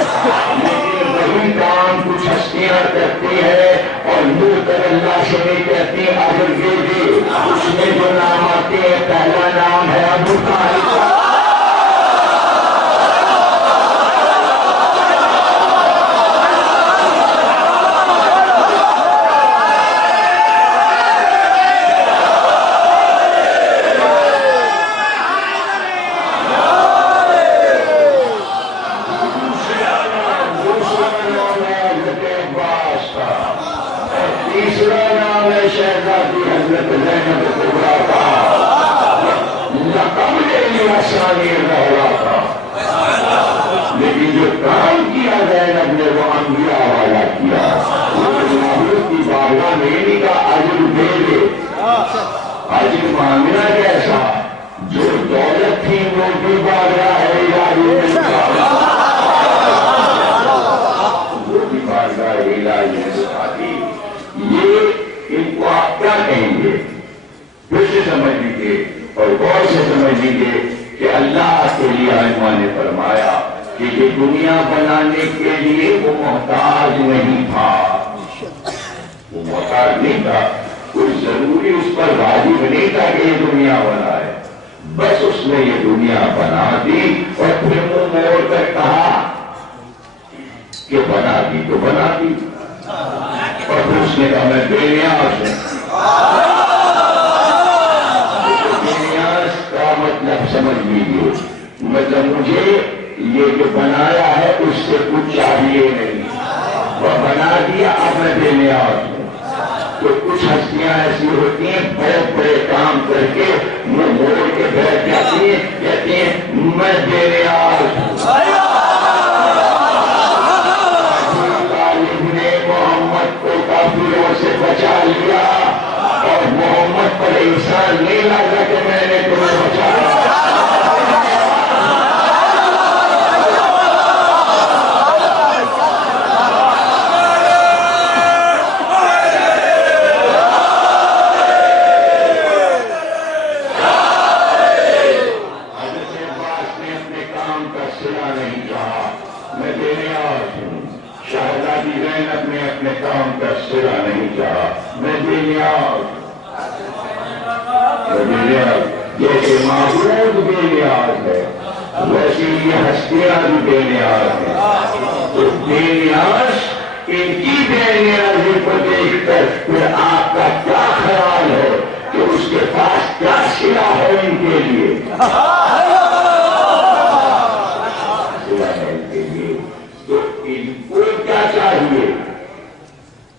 لیکن وہی کام کچھ ہستیاں کرتی ہے اور منہ کر اللہ سے نہیں کہتی اجر دے دے. اس میں جو نام آتے ہیں، پہلا نام ہے ابو طالب. تیسرا نام ہے شہزادی حضرت زینب کبریٰ کا. لقب لے لیا ثانی زہرا کا، لیکن جو کام کیا زینب نے وہ انبیاء والا کیا. محبوب کی بارگاہ میں نہیں کہا اجر دے دے. اجر مانگنا کیسا؟ جو دولت تھی وہ بھی بارگاہ ہے الہی میں، وہ بھی بارگاہ الہی میں دکھاتی. یہ ان کو آپ کیا کہیں گے؟ پھر سے سمجھ لیجیے اور غور سے سمجھ لیجیے کہ اللہ کے لیے عنوان نے فرمایا کہ یہ دنیا بنانے کے لیے وہ محتاج نہیں تھا. وہ محتاج نہیں تھا، کوئی ضروری اس پر واجب نہیں تھا کہ یہ دنیا بنائے. بس اس نے یہ دنیا بنا دی اور پھر منہ موڑ کر کہا کہ بنا دی تو بنا دی. اور پھر اس نے کہا میں بے نیاز ہوں. بے نیاز کا مطلب سمجھ لیجیے، مطلب مجھے یہ جو بنایا ہے اس سے کچھ چاہیے نہیں، وہ بنا دیا اب میں بے نیاز ہوں. تو کچھ ہستیاں ایسی ہوتی ہیں بڑے بڑے کام کر کے منہ موڑ کے بیٹھ جاتی ہیں، کہتی ہیں میں بے نیاز ہوں. کافروں سے بچا لیا اور محمد پر انسان نہیں لگا کہ میں نے تمہیں بچایا. حضرت عباس نے اپنے کام کا صلہ نہیں چاہا، میں بے نیاز ہوں. شہزادی زینب نے اپنے کام کا صلہ نہیں چاہا، میں بے نیاز. جیسے معبود بے نیاز ہے ویسے یہ ہستیاں بھی بے نیاز ہیں. تو بے نیاز ان کی بے نیازی کو دیکھ کر پھر آپ کا کیا خیال ہے کہ اس کے پاس کیا صلہ ہے ان کے لیے؟ تو ان کو کیا چاہیے؟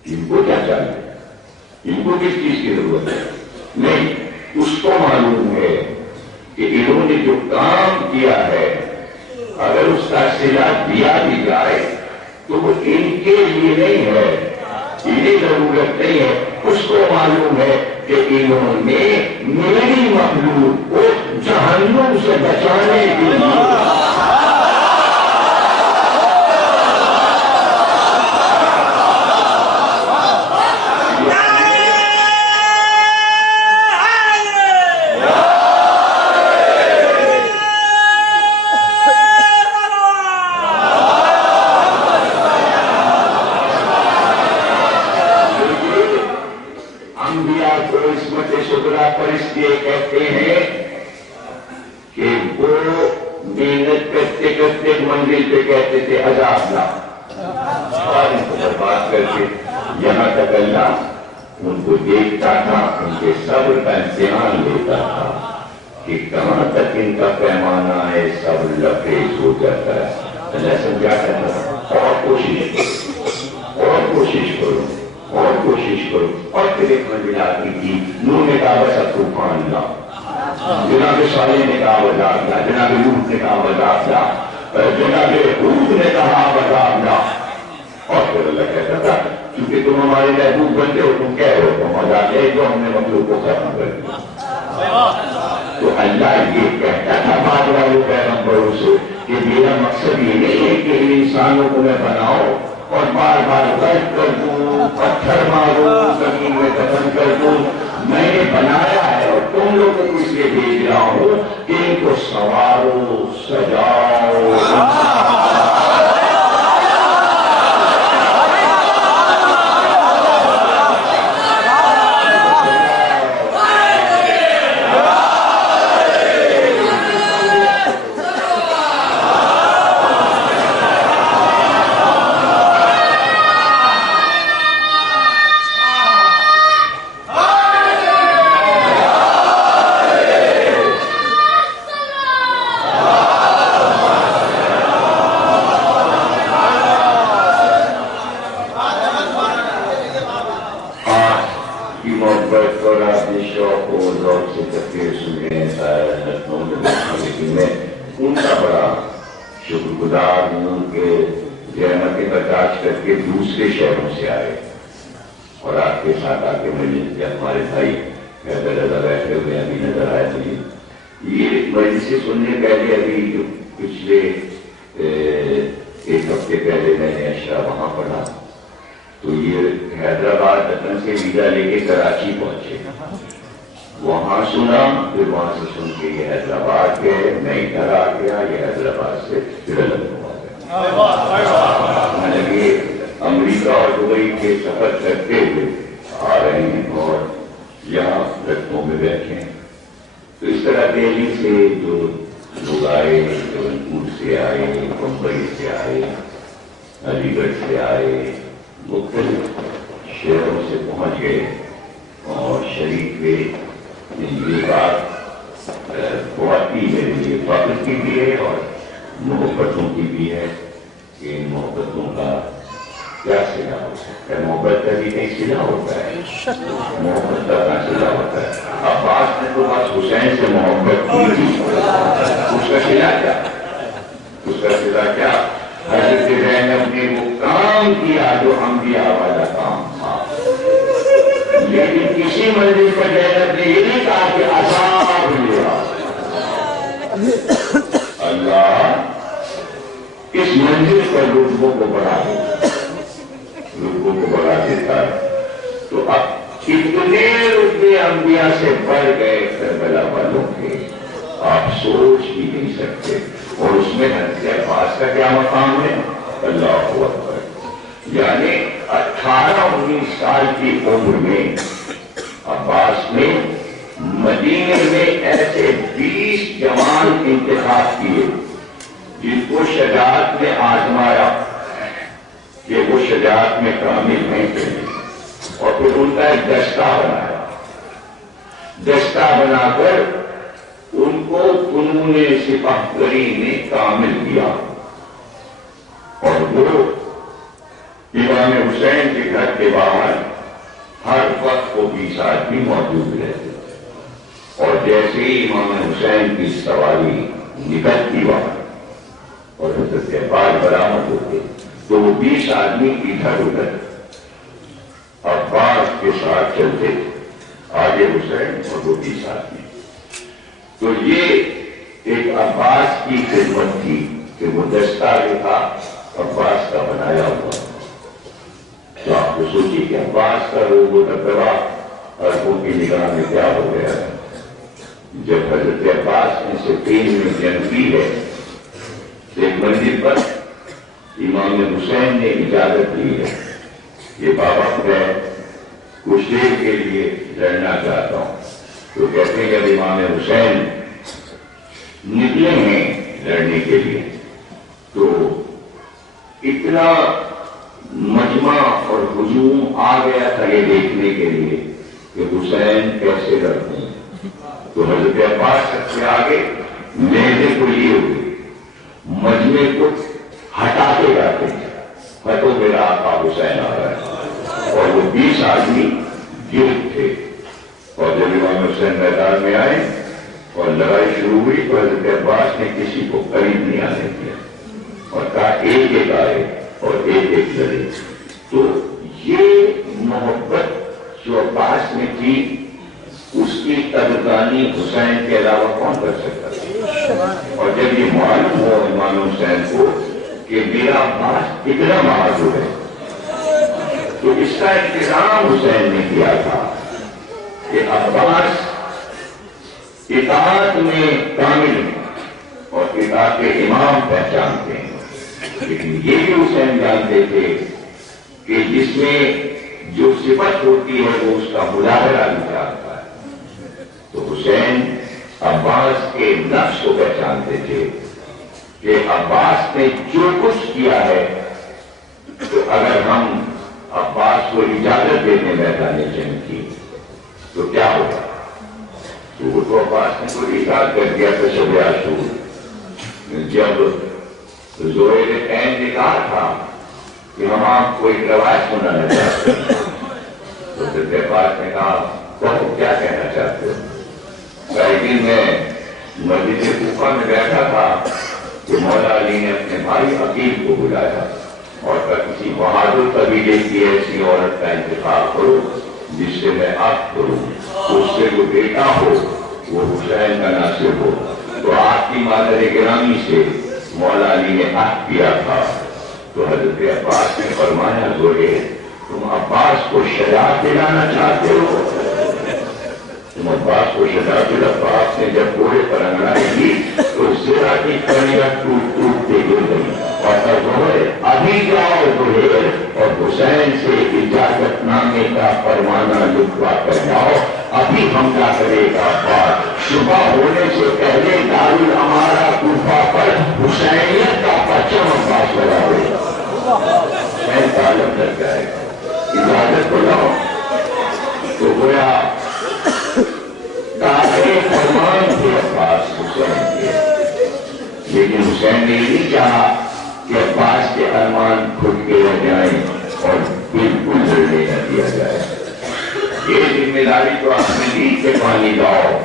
ان کو کیا چاہیے؟ ان کو کس چیز کی ضرورت ہے؟ نہیں، اس کو معلوم ہے کہ انہوں نے جو کام کیا ہے اگر اس کا صلہ دیا بھی جائے تو وہ ان کے لیے نہیں ہے، انہیں ضرورت نہیں ہے. اس کو معلوم ہے کہ انہوں نے میری مخلوق کو جہنم سے بچانے کے لیے پر اس لیے کہتے ہیں کہ وہ محنت کرتے کرتے منزل پہ کہتے تھے عذاب لا. اور ان کو برباد کر کے یہاں تک اللہ ان کو دیکھتا تھا، ان کے صبر کا امتحان لیتا تھا کہ کہاں تک ان کا پیمانہ ہے، سب لبریز ہو جاتا ہے۔ اللہ سمجھا کرتا تھا اور کوشش کرو، اور کوشش کرو، اور کوشش کرو، اور پھر ایک منزل آتی تھی، نوح نے کہا بس اب طوفان لا، جناب صالح نے کہا عذاب لا، جناب لوط نے کہا عذاب لا، جناب ہود نے کہا عذاب لا، اور پھر اللہ کہتا تھا کیونکہ تم ہمارے محبوب بنتے ہو، تم کہہ رہے ہو تم عذاب لے جو ہم نے مخلوق کو ختم کر دیا۔ تو اللہ یہ کہتا تھا بعد والے پیغمبروں سے کہ میرا مقصد یہ نہیں ہے کہ انسانوں کو میں بناؤ اور بار بار غرق کر دوں، پتھر ماروں، زمین میں دفن کر دوں، میں نے بنایا ہے اور تم لوگوں کو اس لیے بھیج رہا ہوں کہ ان کو سنوارو، سجاؤ۔ ان کا بڑا شکر گزار ہوں کہ رحمتیں برداشت کر کے دوسرے شہروں سے آئے اور آپ کے ساتھ آ کے مجلس کے ہمارے بھائی بیٹھے ہوئے ابھی نظر آئے مجھے یہ مجلس سے سننے پہلے ابھی جو پچھلے ایک ہفتے پہلے میں نے اشرا وہاں پڑھا تو یہ حیدرآباد وطن سے ویزا لے کے کراچی پہنچے، وہاں سنا، پھر وہاں سے سن کے یہ حیدرآباد گئے، میں ادھر آ گیا، یہ حیدرآباد سے پھر لکھنؤ آ گیا۔ میں نے یہ امریکہ اور دبئی کے سفر کرتے ہوئے آ رہے ہیں اور یہاں لکھنؤ میں بیٹھے ہیں۔ تو اس طرح دہلی سے جو لوگ آئے، جبلپور سے آئے، ممبئی سے آئے، علی گڑھ سے آئے، مختلف شہروں سے پہنچ گئے اور شریک ہوئے۔ یہ بات بہت ہی میرے لیے فخر کی بھی ہے اور محبتوں کی بھی ہے کہ ان محبتوں کا کیا صلہ ہو سکتا ہے۔ محبت کا بھی نہیں صلہ ہوتا ہے، محبت کا کیا صلہ ہوتا ہے۔ عباس نے تو بس حسین سے محبت کی تھی، اس کا صلہ کیا، اس کا صلہ کیا؟ حضرت زینب نے وہ کام کیا جو انبیاء والا کام تھا، لیکن کسی منزل پر زینب نے یہ نہیں کہا کہ عذاب لیا۔ اللہ اس منزل پر رتبوں کو بڑھا دیتا، رتبوں کو بڑھا دیتا ہے۔ تو اب کتنے رتبے انبیاء سے بڑھ گئے کربلا والوں کے، آپ سوچ بھی نہیں سکتے۔ اور اس میں حضرت عباس کا کیا مقام ہے؟ اللہ اکبر، یعنی 18-19 سال کی عمر میں عباس نے مدینے میں ایسے 20 جوان انتخاب کیے جن کو شجاعت میں آزمایا کہ وہ شجاعت میں کامل نہیں تھے، اور پھر ان کا ایک دستہ بنایا، دستہ بنا کر ان کو فنون سپاہی میں کامل کیا، اور وہ امام حسین کے گھر کے باہر ہر وقت کو 20 آدمی موجود رہتے، اور جیسے ہی امام حسین کی سواری نکلتی وہاں اور حضرت عباس برآمد ہوتے تو وہ 20 آدمی ادھر ادھر عباس کے ساتھ چلتے تھے، آگے حسین اور وہ 20 آدمی۔ تو یہ ایک عباس کی خدمت تھی کہ وہ دستہ تھا عباس کا بنایا ہوا۔ تو آپ کو سوچیے کہ عباس کا وہ دبدبہ عربوں کی نگاہ میں کیا ہو گیا ہے۔ جب حضرت عباس نے صفین میں جنگ کی ہے، ایک منزل پر امام حسین نے اجازت دی ہے کہ بابا میں کچھ دیر کے لیے لڑنا چاہتا ہوں۔ تو کہتے ہیں جب امام حسین نکلے ہیں لڑنے کے لیے تو اتنا مجمع اور ہجوم آ گیا تھا یہ دیکھنے کے لیے کہ حسین کیسے لڑتے ہیں. تو حضرت عباس سب سے آگے میزے کو لیے ہوئے مجمع کو ہٹاتے جاتے ہیں. ہٹو میرا آقا حسین آ رہا ہے. اور وہ 20 آدمی گرد تھے. اور جب امام حسین میدان میں آئے اور لڑائی شروع ہوئی تو حضرت عباس نے کسی کو قریب نہیں آنے دیا اور کہا ایک ایک آئے اور ایک ایک لڑے. تو یہ محبت جو عباس نے کی اس کی قدردانی حسین کے علاوہ کون کر سکتا تھا. اور جب یہ معلوم ہو امام حسین کو کہ میرا عباس اتنا بہادر ہے تو اس کا انتظام حسین نے کیا تھا کہ عباس اطاعت میں کامل اور اطاعت امام پہچانتے ہیں. لیکن یہ بھی حسین جانتے تھے کہ جس میں جو صفت ہوتی ہے وہ اس کا مظاہرہ بھی چاہتا ہے. تو حسین عباس کے نفس کو پہچانتے تھے کہ عباس نے جو کچھ کیا ہے تو اگر ہم عباس کو اجازت دیتے میدان جنگ کی تو کیا ہوگا. تو وہ تو عباس نے کوئی اجازت کر دیا تھا شب عاشور. جب زہیر عین نے کہا تھا کہ ہم آپ کو ایک روایت سنانا چاہتے ہیں تو حضرت عباس نے کہا تو کیا کہنا چاہتے ہو. لیکن میں مسجد کوفہ میں بیٹھا تھا کہ مولا علی نے اپنے بھائی عقیل کو بلایا اور کسی بہادر قبیلے کی ایسی عورت کا انتخاب کرو جس سے میں عقد کروں. اس سے جو بیٹا ہو وہ حسین کا ناصر ہو. تو آپ کی مادر گرامی سے مولا علی نے عہد کیا تھا. تو حضرت عباس نے فرمایا زہیر تم عباس کو شجاعت دلانا چاہتے ہو. تم عباس کو شجاعت دلا. عباس نے جب گھوڑے پر انگڑائی کی تو ذرا کی کڑیاں ٹوٹ ٹوٹ کے گر گئی اور زہیر ابھی جاؤ زہیر اور حسین سے اجازت نامے کا فرمانا لکھوا کر جاؤ. ابھی حملہ کرے گا عباس. صبح ہونے سے پہلے دارالامارہ کوفہ پر حسینیت کا پرچم عباس لگا دے گا. حسین تعلق لگ جائے گا. اجازت کو لاؤ. تو گویا تابع فرمان تھے عباس حسین کے. لیکن حسین نے یہ نہیں چاہا کہ عباس کے ارمان کھٹ کے رہ جائیں اور بالکل لڑنے نہ دیا جائے. یہ ذمہ داری تو آپ نے دی کہ پانی لاؤ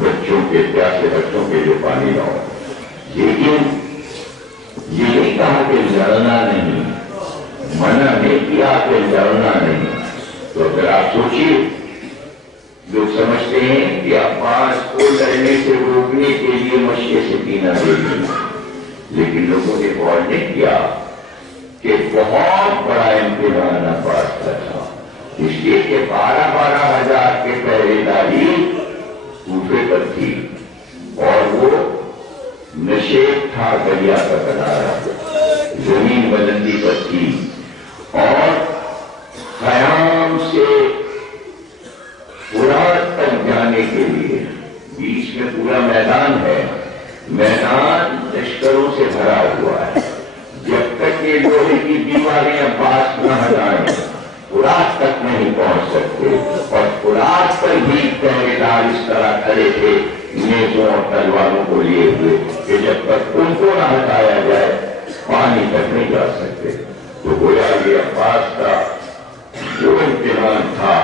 بچوں کے پیاسے بچوں کے جو پانی لاؤ. لیکن یہ نہیں کہا کہ لڑنا نہیں. منع نہیں کیا کہ لڑنا نہیں. تو اگر آپ سوچیے لوگ سمجھتے ہیں کہ عباس کو لڑنے سے روکنے کے لیے مشقِ سکینہ دے دی. لیکن لوگوں نے غور نہیں کیا کہ بہت بڑا امتحان عباس کا تھا. اس لیے کہ 12,000 کے پہرے داری کوفے پر تھی اور وہ نشیب تھا دریا کا کنارہ زمین بلندی پر تھی اور خیام سے فرات تک جانے کے لیے بیچ میں پورا میدان ہے. میدان لشکروں سے بھرا ہوا ہے. جب تک یہ لوہے کی دیواریں عباس نہ ہٹائیں فرات تک نہیں پہنچ سکتے. اور فرات پر بھی پہرے دار اس طرح کھڑے تھے نیزوں اور تلواروں کو لیے ہوئے کہ جب تک ان کو نہ ہٹایا جائے پانی تک نہیں جا سکتے. تو گویا یہ عباس کا جو امتحان تھا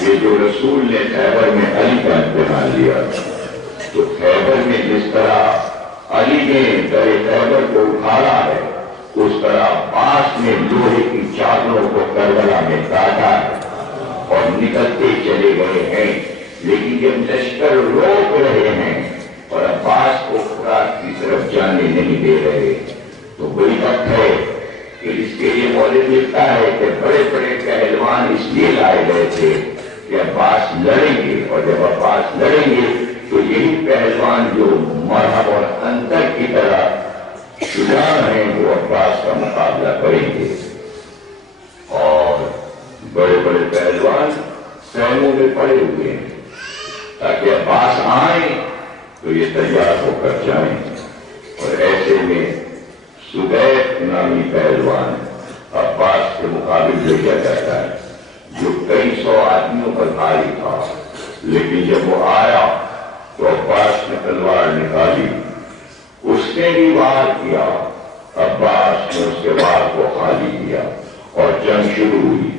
یہ جو رسول نے خیبر میں علی کا امتحان لیا. تو خیبر میں جس طرح علی نے در خیبر کو اٹھایا ہے اس طرح عباس نے لوہے کی چادروں کو کربلا میں کاٹا ہے اور نکلتے چلے گئے ہیں. لیکن جب لشکر روک رہے ہیں اور عباس کو فرات کی طرف جانے نہیں دے رہے تو بڑی بات ہے کہ اس کے لیے مولد لکھتا ہے کہ بڑے بڑے پہلوان اس لیے لائے گئے تھے کہ عباس لڑیں گے اور جب عباس لڑیں گے تو یہی پہلوان جو مرحب اور انتر کی طرح شجاع ہیں وہ عباس کا مقابلہ کریں گے. اور بڑے بڑے پہلوان خیموں میں پڑے ہوئے ہیں تاکہ عباس آئیں تو یہ تیار ہو کر جائیں. اور ایسے میں سبیت نامی پہلوان کے مقابل بھیجا جاتا ہے جو کئی سو آدمیوں پر بھاری تھا، لیکن جب وہ آیا تو عباس نے تلوار نکالی، اس نے بھی وار کیا، عباس نے اس کے وار کو خالی کیا اور جنگ شروع ہوئی۔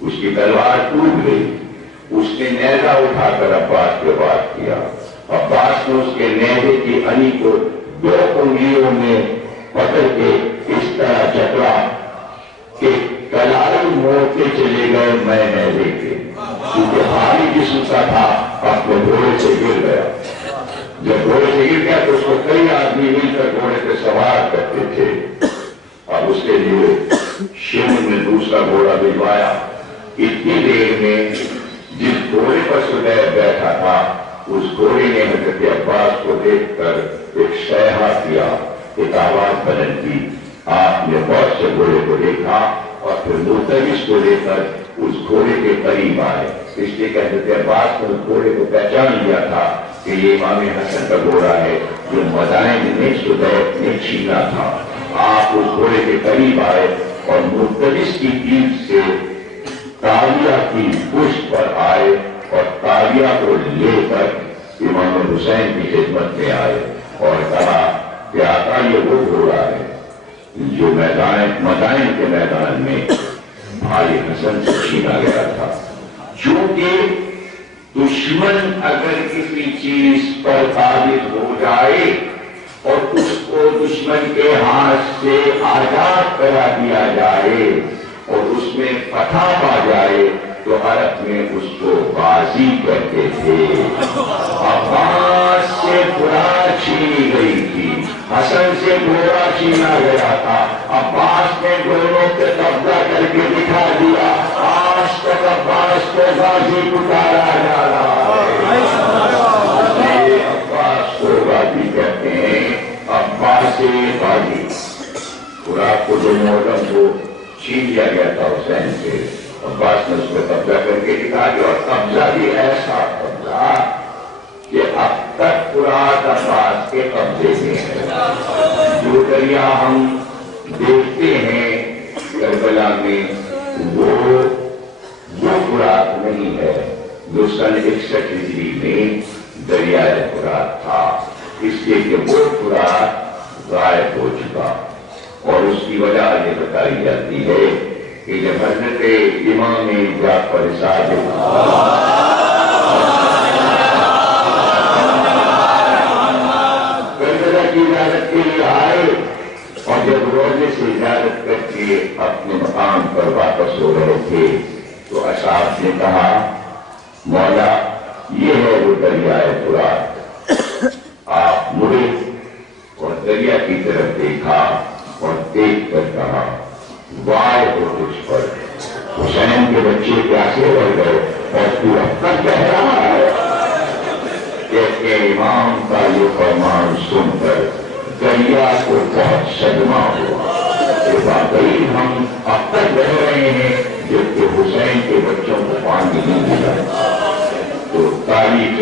اس کی تلوار ٹوٹ گئی، اس نے نیزہ اٹھا کر عباس پہ وار کیا، عباس نے اس کے نیزے کی علی کو دو انگلیوں میں پکڑ کے اس طرح جکڑا کہ کلائی موڑ کے چلے گئے میں نیزے کے، کیونکہ بھاری جسم کا تھا، اپنے گھوڑے سے گر گیا۔ جب گھوڑے سے گر گیا تو اس کو کئی آدمی مل کر گھوڑے پہ سوار کرتے تھے، اب اس کے لیے شیخ نے دوسرا گھوڑا بھجوایا۔ اتنی دیر میں جس گھوڑے پر سلیح بیٹھا تھا اس گھوڑے نے حضرت عباس کو دیکھ کر ایک صیحہ کیا، ایک آواز بلند کی۔ آپ نے بہت سے گھوڑے کو دیکھا اور پھر ملتمس کو لے کر اس گھوڑے کے قریب آئے، اس لیے کہ حضرت عباس نے اس گھوڑے کو پہچان لیا تھا کہ یہ امام حسن کا گھوڑا ہے جو مدائن نے سبیت نے چھینا تھا۔ آپ اس گھوڑے کے قریب آئے اور ملتمس کی پیٹھ سے تاویہ کی پشت پر آئے اور تاویہ کو لے کر امام حسین کی خدمت میں آئے اور کہا کہ آقا یہ وہ گھوڑا ہے جو مدائن کے میدان میں بھائی حسن سے چھینا گیا تھا۔ چونکہ دشمن اگر کسی چیز پر قابض ہو جائے اور اس کو دشمن کے ہاتھ سے آزاد کرا دیا جائے اور اس میں فتح پا جائے تو عرب میں اس کو غازی کہتے تھے۔ عباس سے فرار چھینی گئی تھی، حسن سے گھوڑا چھینا گیا تھا، عباس نے دونوں پہ قبضہ کر کے دکھا دیا۔ آج تک عباس کو غازی پکارا جا رہا ہے، یہ عباس کو غازی کہتے ہیں، عباس سے غازی۔ خوراک کو جو محرم کو چھین لیا گیا تھا حسین سے، عباس نے اس کو قبضہ کر کے دکھا دیا، اور قبضہ بھی ایسا قبضہ کہ اب تک خوراک عباس کے قبضے میں ہے۔ جو دریا ہم دیکھتے ہیں کربلا میں وہ خوراک نہیں ہے جو سن 61 ہجری میں دریائے فرات تھا، اس لیے کہ وہ خوراک غائب ہو چکا۔ اور اس کی وجہ یہ بتائی جاتی ہے کہ جب حضرت امام جعفر صادق کربلا کی اجازت کے لیے آئے اور جب روزے سے اجازت کر کے اپنے مقام پر واپس ہو رہے تھے تو اصحاب نے کہا مولا یہ ہے وہ دریائے فرات۔ آپ مڑے اور دریا کی طرف دیکھا اور دیکھ کر کہا وائے ہو تجھ پر، حسین کے بچے پیاسے رہ گئے اور تو اب تک کہہ رہا ہے کہ امام کا یہ فرمان سن کر دریا کو بہت صدمہ ہوا کہ واقعی ہم اب تک رہ رہے ہیں جبکہ حسین کے بچوں کو پانی نہیں ملا۔ تو تاریخ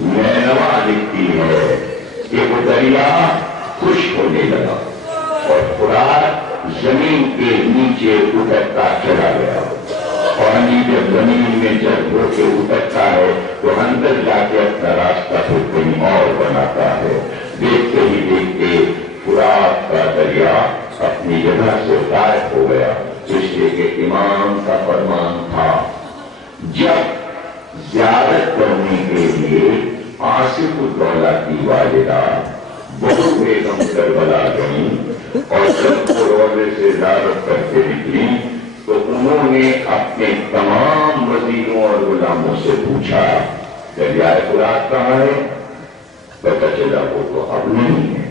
نینوا لکھتی ہے کہ وہ دریا خشک ہونے لگا اور فرات زمین کے نیچے اترتا چلا گیا، پانی جب زمین میں جب ہو کے اترتا ہے تو اندر جا کے اپنا راستہ پھر کہیں اور بناتا ہے۔ دیکھتے ہی دیکھتے فرات کا دریا اپنی جگہ سے غائب ہو گیا، اس لیے کہ امام کا فرمان تھا جب زیارت کرنے کے لیے آصف الدولہ کی والدہ بہو بیگم کربلا گئی اور جب وہ روزے سے زیارت کر کے نکلی تو انہوں نے اپنے تمام وزیروں اور غلاموں سے پوچھا دریائے فرات کہاں ہے؟ پتہ چلا وہ تو اب نہیں ہے،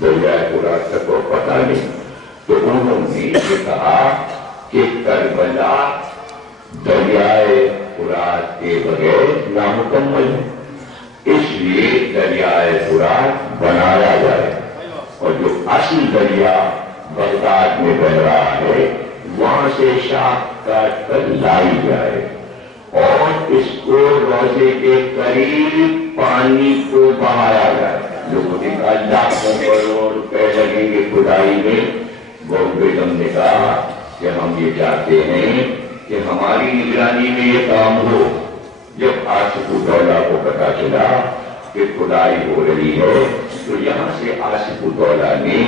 دریائے فرات کا تو پتہ نہیں۔ تو انہوں نے یہ کہا کہ کربلا دریائے فرات کے بغیر نامکمل ہے، اس لیے دریائے فرات بنایا جائے اور جو اصل دریا بغداد میں بہ رہا ہے وہاں سے شاخ کاٹ کر لائی جائے اور اس کو روزے کے قریب پانی کو بہایا جائے۔ جو لاکھوں کروڑ روپے لگیں گے کھدائی میں، بہو بیگم نے کہا کہ ہم یہ چاہتے ہیں کہ ہماری نگرانی میں یہ کام ہو۔ جب آصف الدولہ کو پتا چلا کہ کھدائی ہو رہی ہے تو یہاں سے آصف الدولہ نے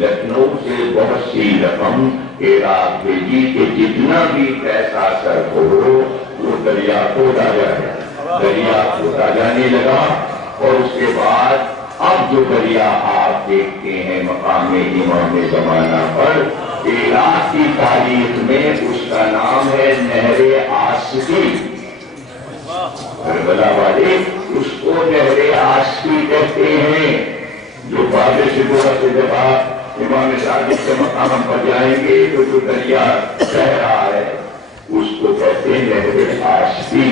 لکھنؤ سے بہت سی رقم عراق بھیجی کہ جتنا بھی پیسہ سر ہو وہ دریا کھودا جائے۔ دریا کھودا جانے لگا اور اس کے بعد اب جو دریا آپ دیکھتے ہیں مقام امام زمانہ پر عراق کی تاریخ میں اس کا نام ہے نہر آصفی۔ کربلا والے اس کو نہر آصفی کہتے ہیں۔ جو باب سے جب آپ امام صادق کے مقام پر جائیں گے تو جو دریا بہ رہا ہے اس کو کہتے ہیں نہر آصفی۔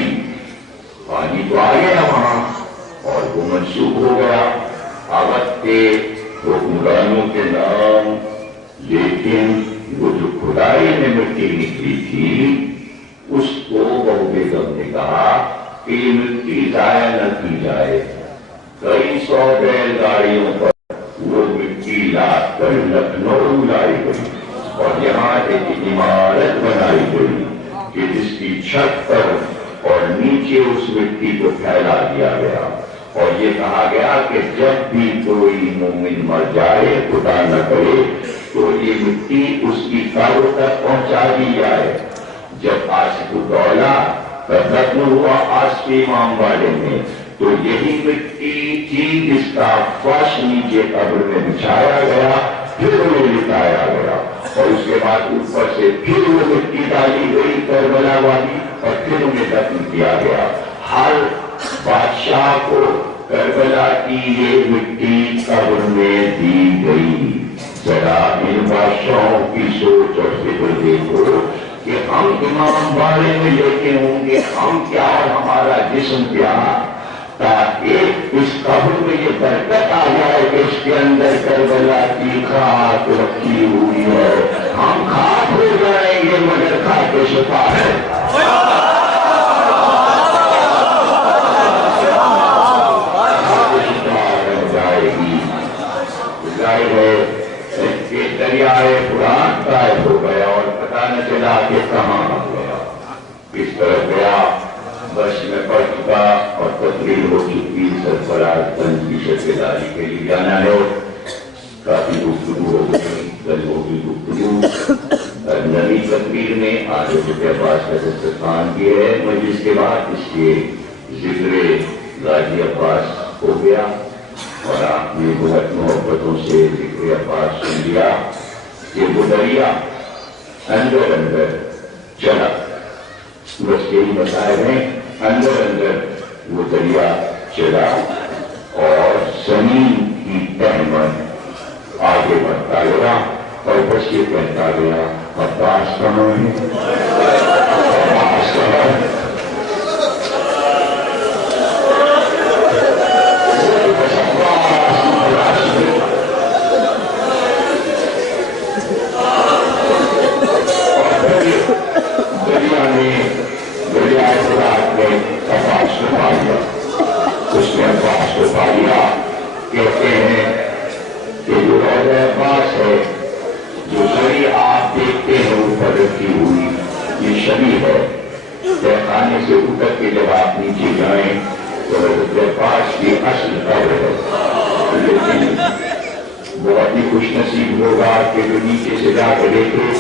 پانی تو آ گیا وہاں اور وہ منسوخ ہو گیا آوت کے حکمرانوں کے نام، لیکن وہ جو کھدائی میں مٹی نکلی تھی اس کو بہو بیگم نے کہا کہ یہ مٹی ضائع نہ کی جائے۔ کئی سو بیل گاڑیوں پر وہ مٹی لاد کر لکھنؤ لائی گئی اور یہاں ایک عمارت بنائی گئی کہ جس کی چھت پر اور نیچے اس مٹی کو پھیلا دیا گیا اور یہ کہا گیا کہ جب بھی کوئی مومن مر جائے خدا نہ کرے تو یہ مٹی اس کی قبر تک پہنچا دی جائے۔ جب آصف الدولہ کا دفن ہوا آصف امام والے میں تو یہی مٹی تھی جس کا فرش نیچے قبر میں بچھایا گیا، پھر انہیں لٹایا گیا اور اس کے بعد اوپر سے پھر وہ مٹی ڈالی گئی کربلا والی اور پھر انہیں دفن کیا گیا۔ ہر بادشاہ کو کربلا کی یہ مٹی قبر میں دی گئی۔ ذرا ان بادشاہوں کی سوچ اور فکر دیکھو کہ ہم امام والے میں لیتے ہوں گے ہم کیا اور ہمارا جسم کیا، تاکہ اس قبر میں یہ برکت آ جائے کہ اس کے اندر کربلا کی خاک رکھی ہوئی ہے۔ ہم خاک ہو جائیں گے مگر خاک شفا ہے۔ دریائے فرات طائف ہو گیا اور پتہ نہ چلا کہ کہاں آ گیا، کس طرف گیا۔ بس میں پڑ چکا اور تقریر ہو چکی، سرفراز گنج کی شکرداری کے لیے جانا ہے۔ کافی گفتگو ہو گئی، گلوں کی گفتگو۔ نئی تقریر میں آج حضرت عباس کا دسترخوان بھی ہے، مجلس کے بعد اس کے ذکر غازی عباس ہو گیا اور آپ نے بہت محبتوں سے ذکر عباس سن لیا کہ وہ دریا اندر اندر چلا، بس یہی مسائل ہیں، اندر اندر وہ دریا چلا اور زمین کی تہ میں آگے بڑھتا گیا اور بس یہ کہتا گیا عباس کہاں ہے، عباس کہاں ہے۔ کہتے ہیں کہ جو روضہ عباس ہے جو شریع آپ دیکھتے ہیں اوپر رکھی ہوئی یہ شریع ہے، تہخانے سے اتر کے جب آپ نیچے جائیں تو حضرت عباس کی اصل قبر ہے، لیکن بہت ہی خوش نصیب ہوگا کہ جو نیچے سے جا کے دیکھے،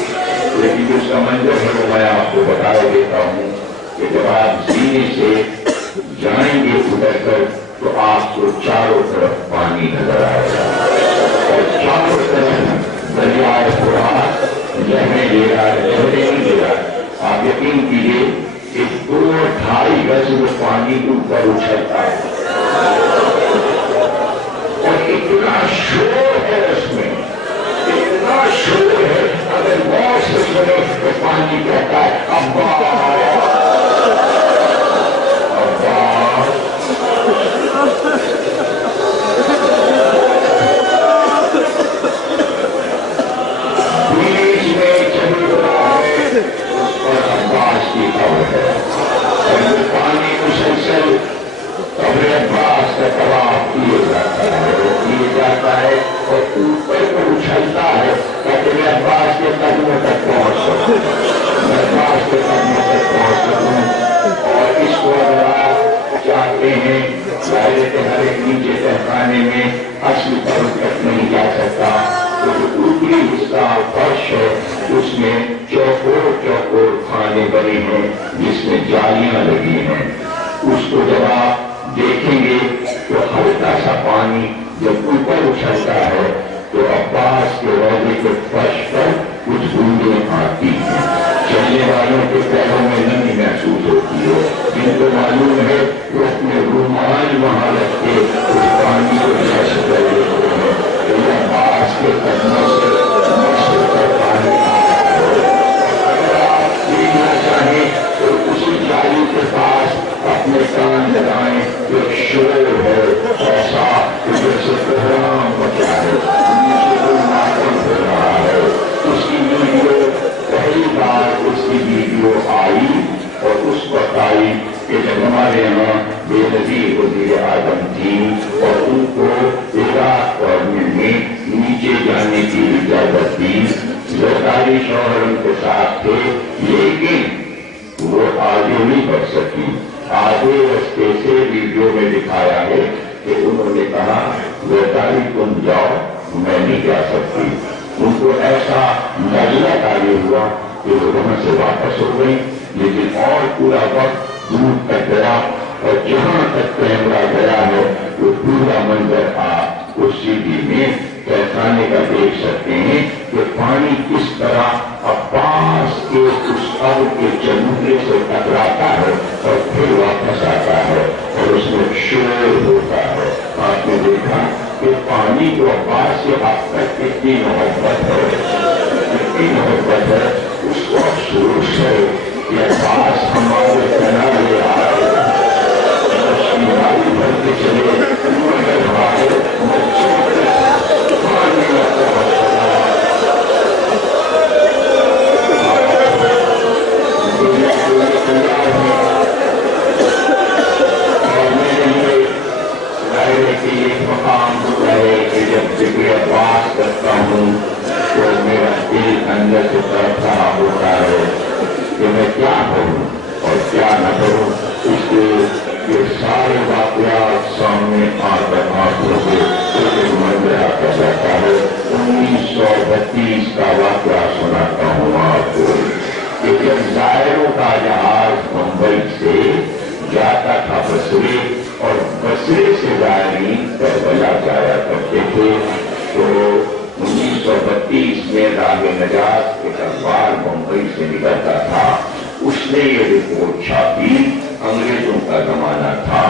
لیکن جو اس کا منظر ہے وہ میں آپ کو بتا دیتا ہوں کہ جب آپ سینے سے جائیں گے اتر کر تو آپ کو چاروں طرف پانی نظر آئے گا اور چاروں طرف دریائے فرات لہریں لے رہا ہے، لہریں نہیں لے رہا ہے۔ آپ یقین کیجیے کہ 2-2.5 گز وہ پانی اوپر اچھلتا ہے اور اتنا شور ہے اس میں، اتنا شور ہے، اگر غور سے سنے تو پانی کہتا ہے عباس عباس۔ درخواست کرنے تک پہنچ سکوں، اور اس کو اگر آپ چاہتے ہیں ظاہر ہے کہ ہر ایک نیچے تہخانے میں اصل پر تک نہیں جا سکتا، تو جو اوپری حصہ فرش ہے اس میں چوکور چوکور خانے بنے ہیں جس میں جالیاں لگی ہیں. اس کو جب آپ دیکھیں گے تو ہلکا سا پانی جب اوپر اچھلتا ہے تو عباس کے روضے کے فرش پر کچھ بوندیں آتی ہیں. چلنے والوں کے پیروں میں نمی محسوس ہوتی ہے. جن کو معلوم ہے وہ اپنے رومال وہاں رکھ کے اس پانی کو جیسے کر لیتے ہیں تو یہ عباس کے قدموں سے مشرق کر پانی اگر آپ دیکھنا چاہیں تو اسی جالی کے پاس اپنے کان لگائیں. جو شور ہے ایسا جیسے کوہرام مچا ہے، نیچے کوئی ماتم ہو رہا ہے. اس کی ویڈیو پہلی بار اس کی ویڈیو آئی اور اس وقت آئی کہ جب ہمارے یہاں بے نظیر وزیر اعظم تھی اور ان کو عراق گورنمنٹ نے نیچے جانے کی اجازت دی. زرداری شوہر ان کے ساتھ تھے لیکن وہ آگے نہیں بڑھ سکی. آگے رستے سے ویڈیو میں دکھایا ہے کہ انہوں نے کہا زرداری تم جاؤ، میں نہیں جا سکتی. ان کو ایسا نزلہ تعلیم ہوا کہ وہ وہاں سے واپس ہو گئی. لیکن اور پورا وقت دور تک گیا اور جہاں تک کیمرہ گیا ہے وہ پورا منظر آپ اس سی ڈی میں تہخانے کا دیکھ سکتے ہیں کہ پانی کس طرح عباس کے اس اب کے چبوترے سے ٹکراتا ہے اور پھر واپس آتا ہے اور اس میں شور ہوتا ہے. آپ نے دیکھا کہ پانی کو عباس سے اب تک کتنی محبت ہے، کتنی محبت ہے. اس کو افسوس ہے کہ عباس ہمارے کنارے آئے بھر کے چلے مگر ہمارے بچوں کے پانی میں اور میرے لیے ظاہر کی ایک مقام ہوتا ہے کہ جب ذکر عباس کرتا ہوں تو میرا دل اندر سے تڑپ رہا ہوتا ہے کہ میں کیا کروں اور کیا نہ کروں. اس لیے یہ سارے واقعات سامنے آ کر آنکھوں سے ایک منظر آتا جاتا ہے. 1932 کا واقعہ سناتا ہوں آپ کو کہ جب زائروں کا جہاز بمبئی سے جاتا تھا بصرے اور بصرے سے زائرین کربلا جایا کرتے تھے تو 1932 میں راہ نجات کے اخبار بمبئی سے نکلتا تھا. اس نے یہ رپورٹ چھاپی، انگریزوں کا زمانہ تھا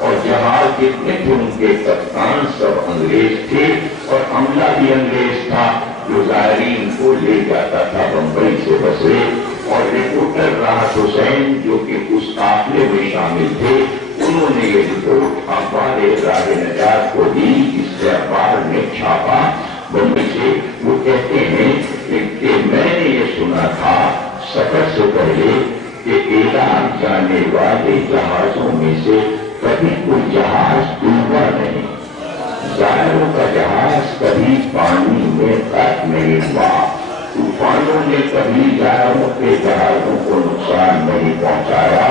اور جہاز جتنے تھے ان کے کپتان سب انگریز تھے اور عملہ بھی انگریز تھا جو زائرین کو لے جاتا تھا بمبئی سے بصرے. اور رپورٹر راحت حسین جو کہ اس قافلے میں شامل تھے انہوں نے یہ رپورٹ اخبار راہ نجات کو دی جس سے اخبار نے چھاپا بمبئی سے. وہ کہتے ہیں کہ میں نے یہ سنا تھا سفر سے پہلے کہ عراق جانے والے جہازوں میں سے کبھی کوئی جہاز ڈوبا نہیں. زائروں کا جہاز کبھی پانی میں غرق نہیں ہوا. طوفانوں نے کبھی زائروں کے جہازوں کو نقصان نہیں پہنچایا.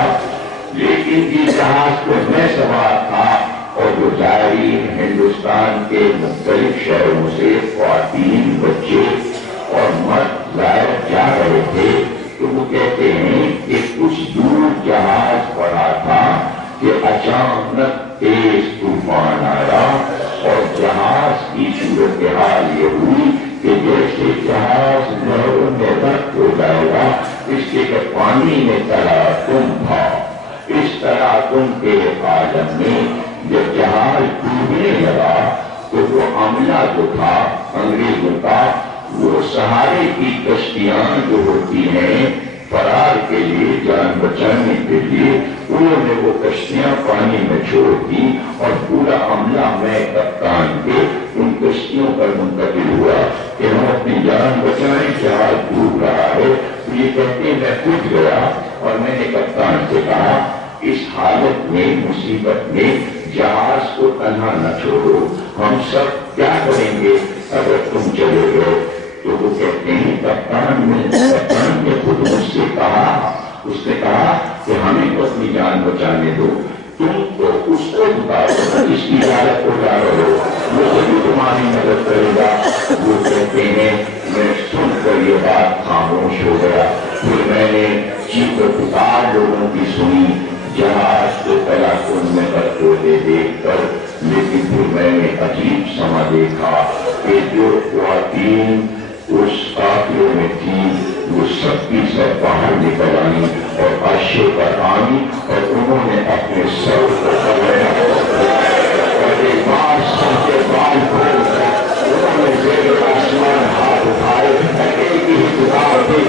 لیکن جس جہاز پہ میں سوار تھا اور جو زائرین ہندوستان کے مختلف شہروں سے خواتین، بچے اور مرد زائر جا رہے تھے تو وہ کہتے ہیں کہ کچھ دور جہاز پڑا تھا کہ اچانک تیز طوفان آیا اور جہاز کی صورتحال یہ ہوئی کہ جیسے جہاز نہروں میں غرق ہو جائے گا اس کے پانی میں تلاطم تھا. اس تلاطم کے عالم میں جب جہاز ڈوبنے لگا تو وہ عملہ جو تھا انگریزوں کا وہ سہارے کی کشتیاں جو ہوتی ہیں فرار کے لیے، جان بچانے کے لیے انہوں نے وہ کشتیاں پانی میں چھوڑ دی اور پورا عملہ میں کپتان کے ان کشتیوں پر منتقل ہوا کہ ہم اپنی جان بچائیں، جہاز ڈوب رہا ہے. تو یہ کہتے ہیں میں کود گیا اور میں نے کپتان سے کہا اس حالت میں، مصیبت میں جہاز کو تنہا نہ چھوڑو، ہم سب کیا کریں گے اگر تم چلے گئے. تو وہ کہتے ہیں کپتان نے اس نے کہا کہ ہمیں تو اپنی جان بچانے دو، تم تو اس کو بتاؤ جس کی حالت کو جا رہے ہو، وہ بھی تمہاری مدد کرے گا۔ وہ کہتے ہیں میں سن کر یہ بات خاموش ہو گیا، پھر میں نے چیخ و پکار لوگوں کی سنی جہاز کو تلاکن میں بدلتے دیکھ کر، لیکن پھر میں نے عجیب سما دیکھا کہ جو خواتین اس قافلے میں تھی وہ سب کی سب باہر نکل آئی اور عرشے پر آئی اور انہوں نے اپنے سر کو اور ایک بار سر کے بال کھول کر انہوں نے زیر آسمان ہاتھ اٹھائے، ایک ہی پکار تھی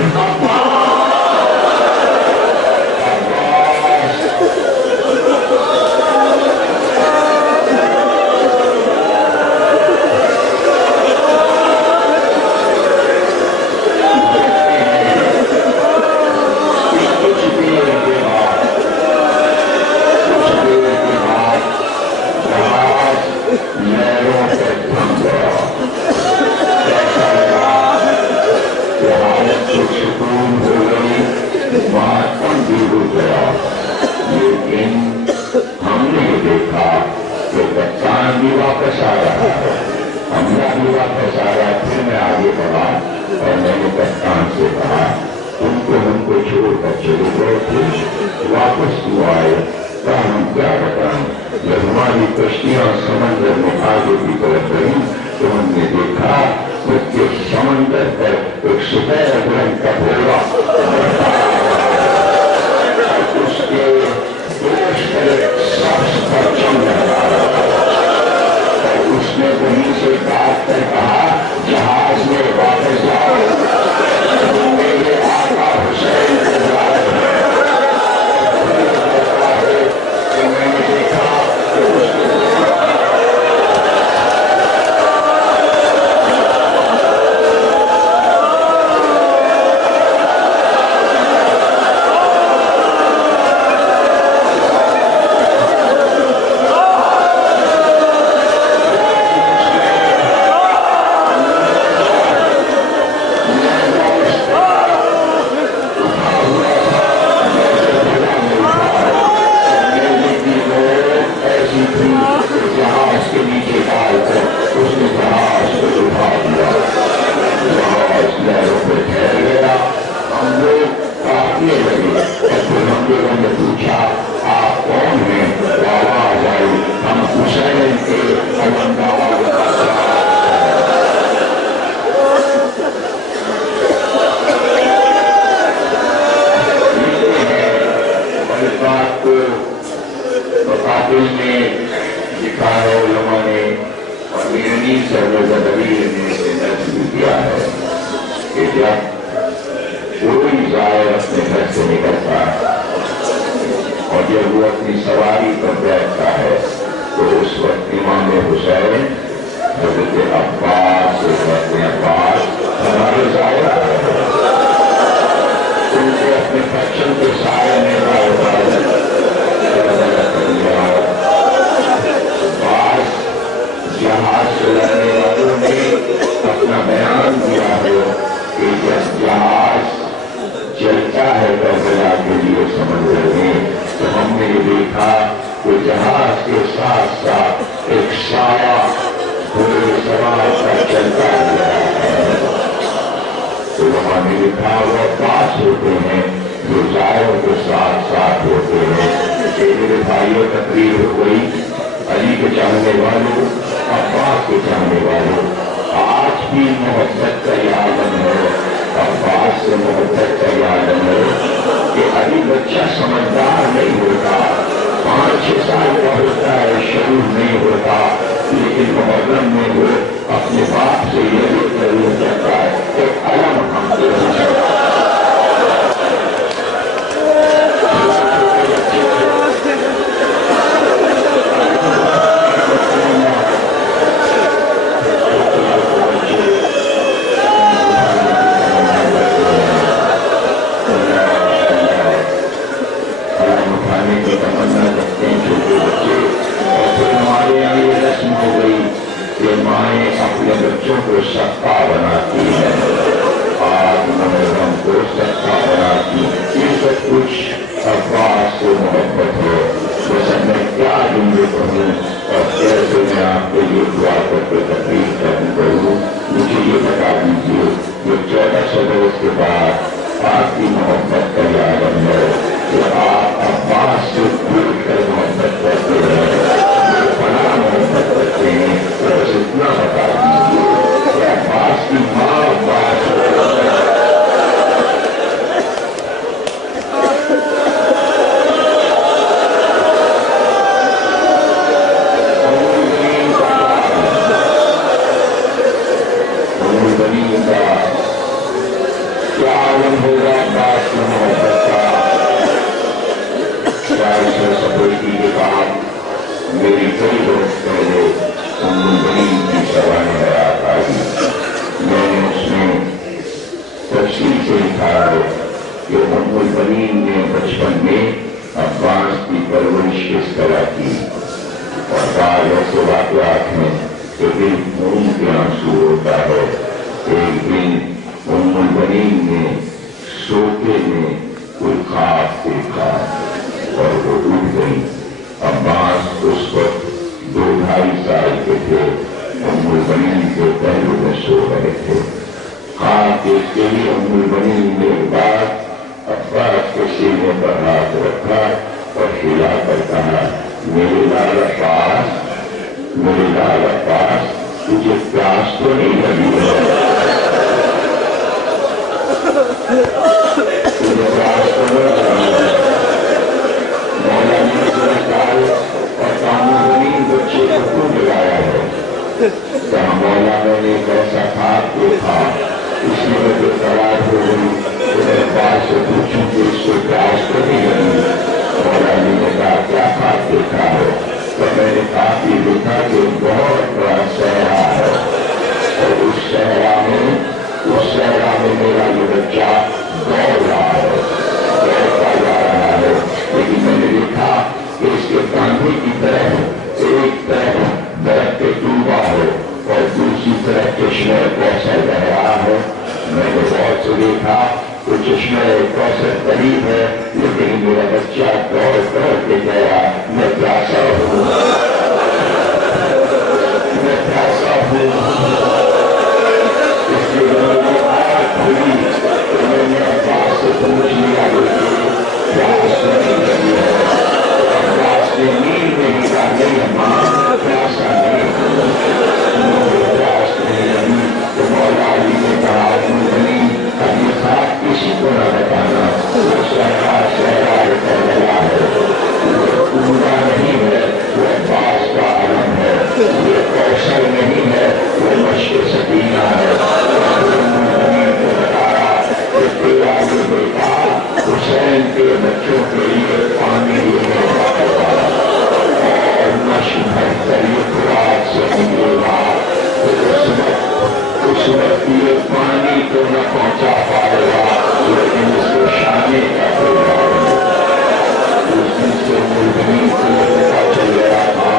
مائیں اپنے بچوں کو سکتا بناتی تفصیل سے لکھا ہے کہ ام البنین نے بچپن میں عباس کی پرورش کس طرح کی، اور بعض ایسے واقعات ہیں کہ دل خون کے آنسو ہوتا ہے۔ ایک دن ام البنین نے سوتے میں کوئی خواب دیکھا اور وہ اٹھ گئی۔ عباس اس وقت 2-2.5 سال کے تھے، ام البنین کے پہلو میں سو رہے تھے۔ خواب دیکھتے ہی ام البنین نے بعد عباس کے سینے پر ہاتھ رکھا اور ہلا کر کہا، میرے لال عباس، میرے لال عباس، تجھے پیاس تو نہیں لگی ہے؟ تجھے پیاس تو نہیں لگی ہے؟ مولا نے سرکار اور کاموں زمین بچے کو کیوں لگایا ہے؟ کہاں مولا میں نے ایک ایسا خواب دیکھا، اس میں مجھے قرار ہو گئی، میرے عباس سے پوچھوں کہ اس کو پیاس تو نہیں لگی؟ مولا نے کہا کیا خواب دیکھا ہے؟ تو میں نے کہا کہ دیکھا کہ بہت بڑا صحرا ہے، اور اس صحرا میں میرا یہ بچہ دوڑ رہا ہے، دوڑتا جا رہا ہے، لیکن میں نے دیکھا کہ اس کے کاندھے کی طرف ایک طرف درخت ڈوبا ہے اور دوسری طرف چشمہ کوثر بہ رہا ہے۔ میں نے بہت سے دیکھا تو چشمہ کوثر قریب ہے، لیکن میرا بچہ دوڑ دوڑ کے گیا، میں پیاسا ہوں، میں پیاسا ہوں۔ اس لیے میں نے آنکھ کھلی تو میں نے عباس سے پوچھ لیا کہ پیاس نہیں لگی ہے؟ عباس نے نیند میں ہی کہا نہیں ماں، پیاسا نہیں ہوں، مجھے پیاس نہیں لگی۔ تو مولا علی نے کہا اب یہ خواب کسی کو نہ بتانا، وہ صحرا کربلا ہے، وہ پورا نہیں ہے، وہ عباس کا علم ہے، یہ کوثر نہیں ہے، وہ مشق سکینہ ہے۔ کو بتایا کہ تیرا یہ بیٹا حسین کے بچوں کے لیے پانی لینے جائے گا اور مشق بھر کر یہ خوراک سے نکلے گا، اس وقت یہ پانی تو نہ پہنچا پائے گا، لیکن اس کو شانے کا پروگرام ہے۔ اس دن سے ملزمی کو پتا چل گیا تھا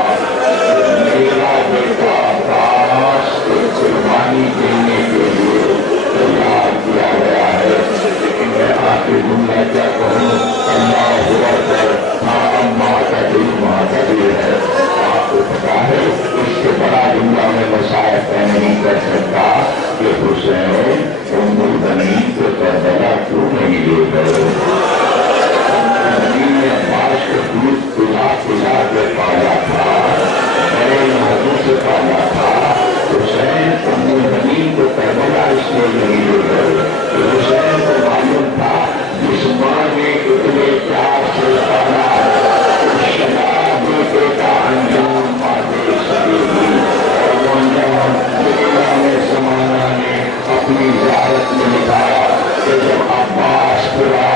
میرا بیٹا عباس کو قربانی دینے کے لیے تیار کیا گیا ہے۔ لیکن میں آخر جملہ کیا کہوں، اللہ اکبر، ہاں ماں کا دل ہے۔ آپ کو پتا ہے اس سے بڑا جملہ میں مسائل طے نہیں کر سکتا کہ حسین ام البنین کو کربلا کیوں نہیں لے گئے؟ ام نے عباس کو دودھ پلا پلا کے پالا تھا، بڑے نازوں سے پالا تھا۔ حسین ام البنین کو کربلا اس لیے نہیں لے گئے کہ حسین کو معلوم تھا جس ماں نے اتنے پیار سے پالا شراب بیٹے کا انجام ماں دیکھ سکے گی، اور وہ انجام زمانہ نے اپنی زیارت میں دکھایا کہ جب عباس پورا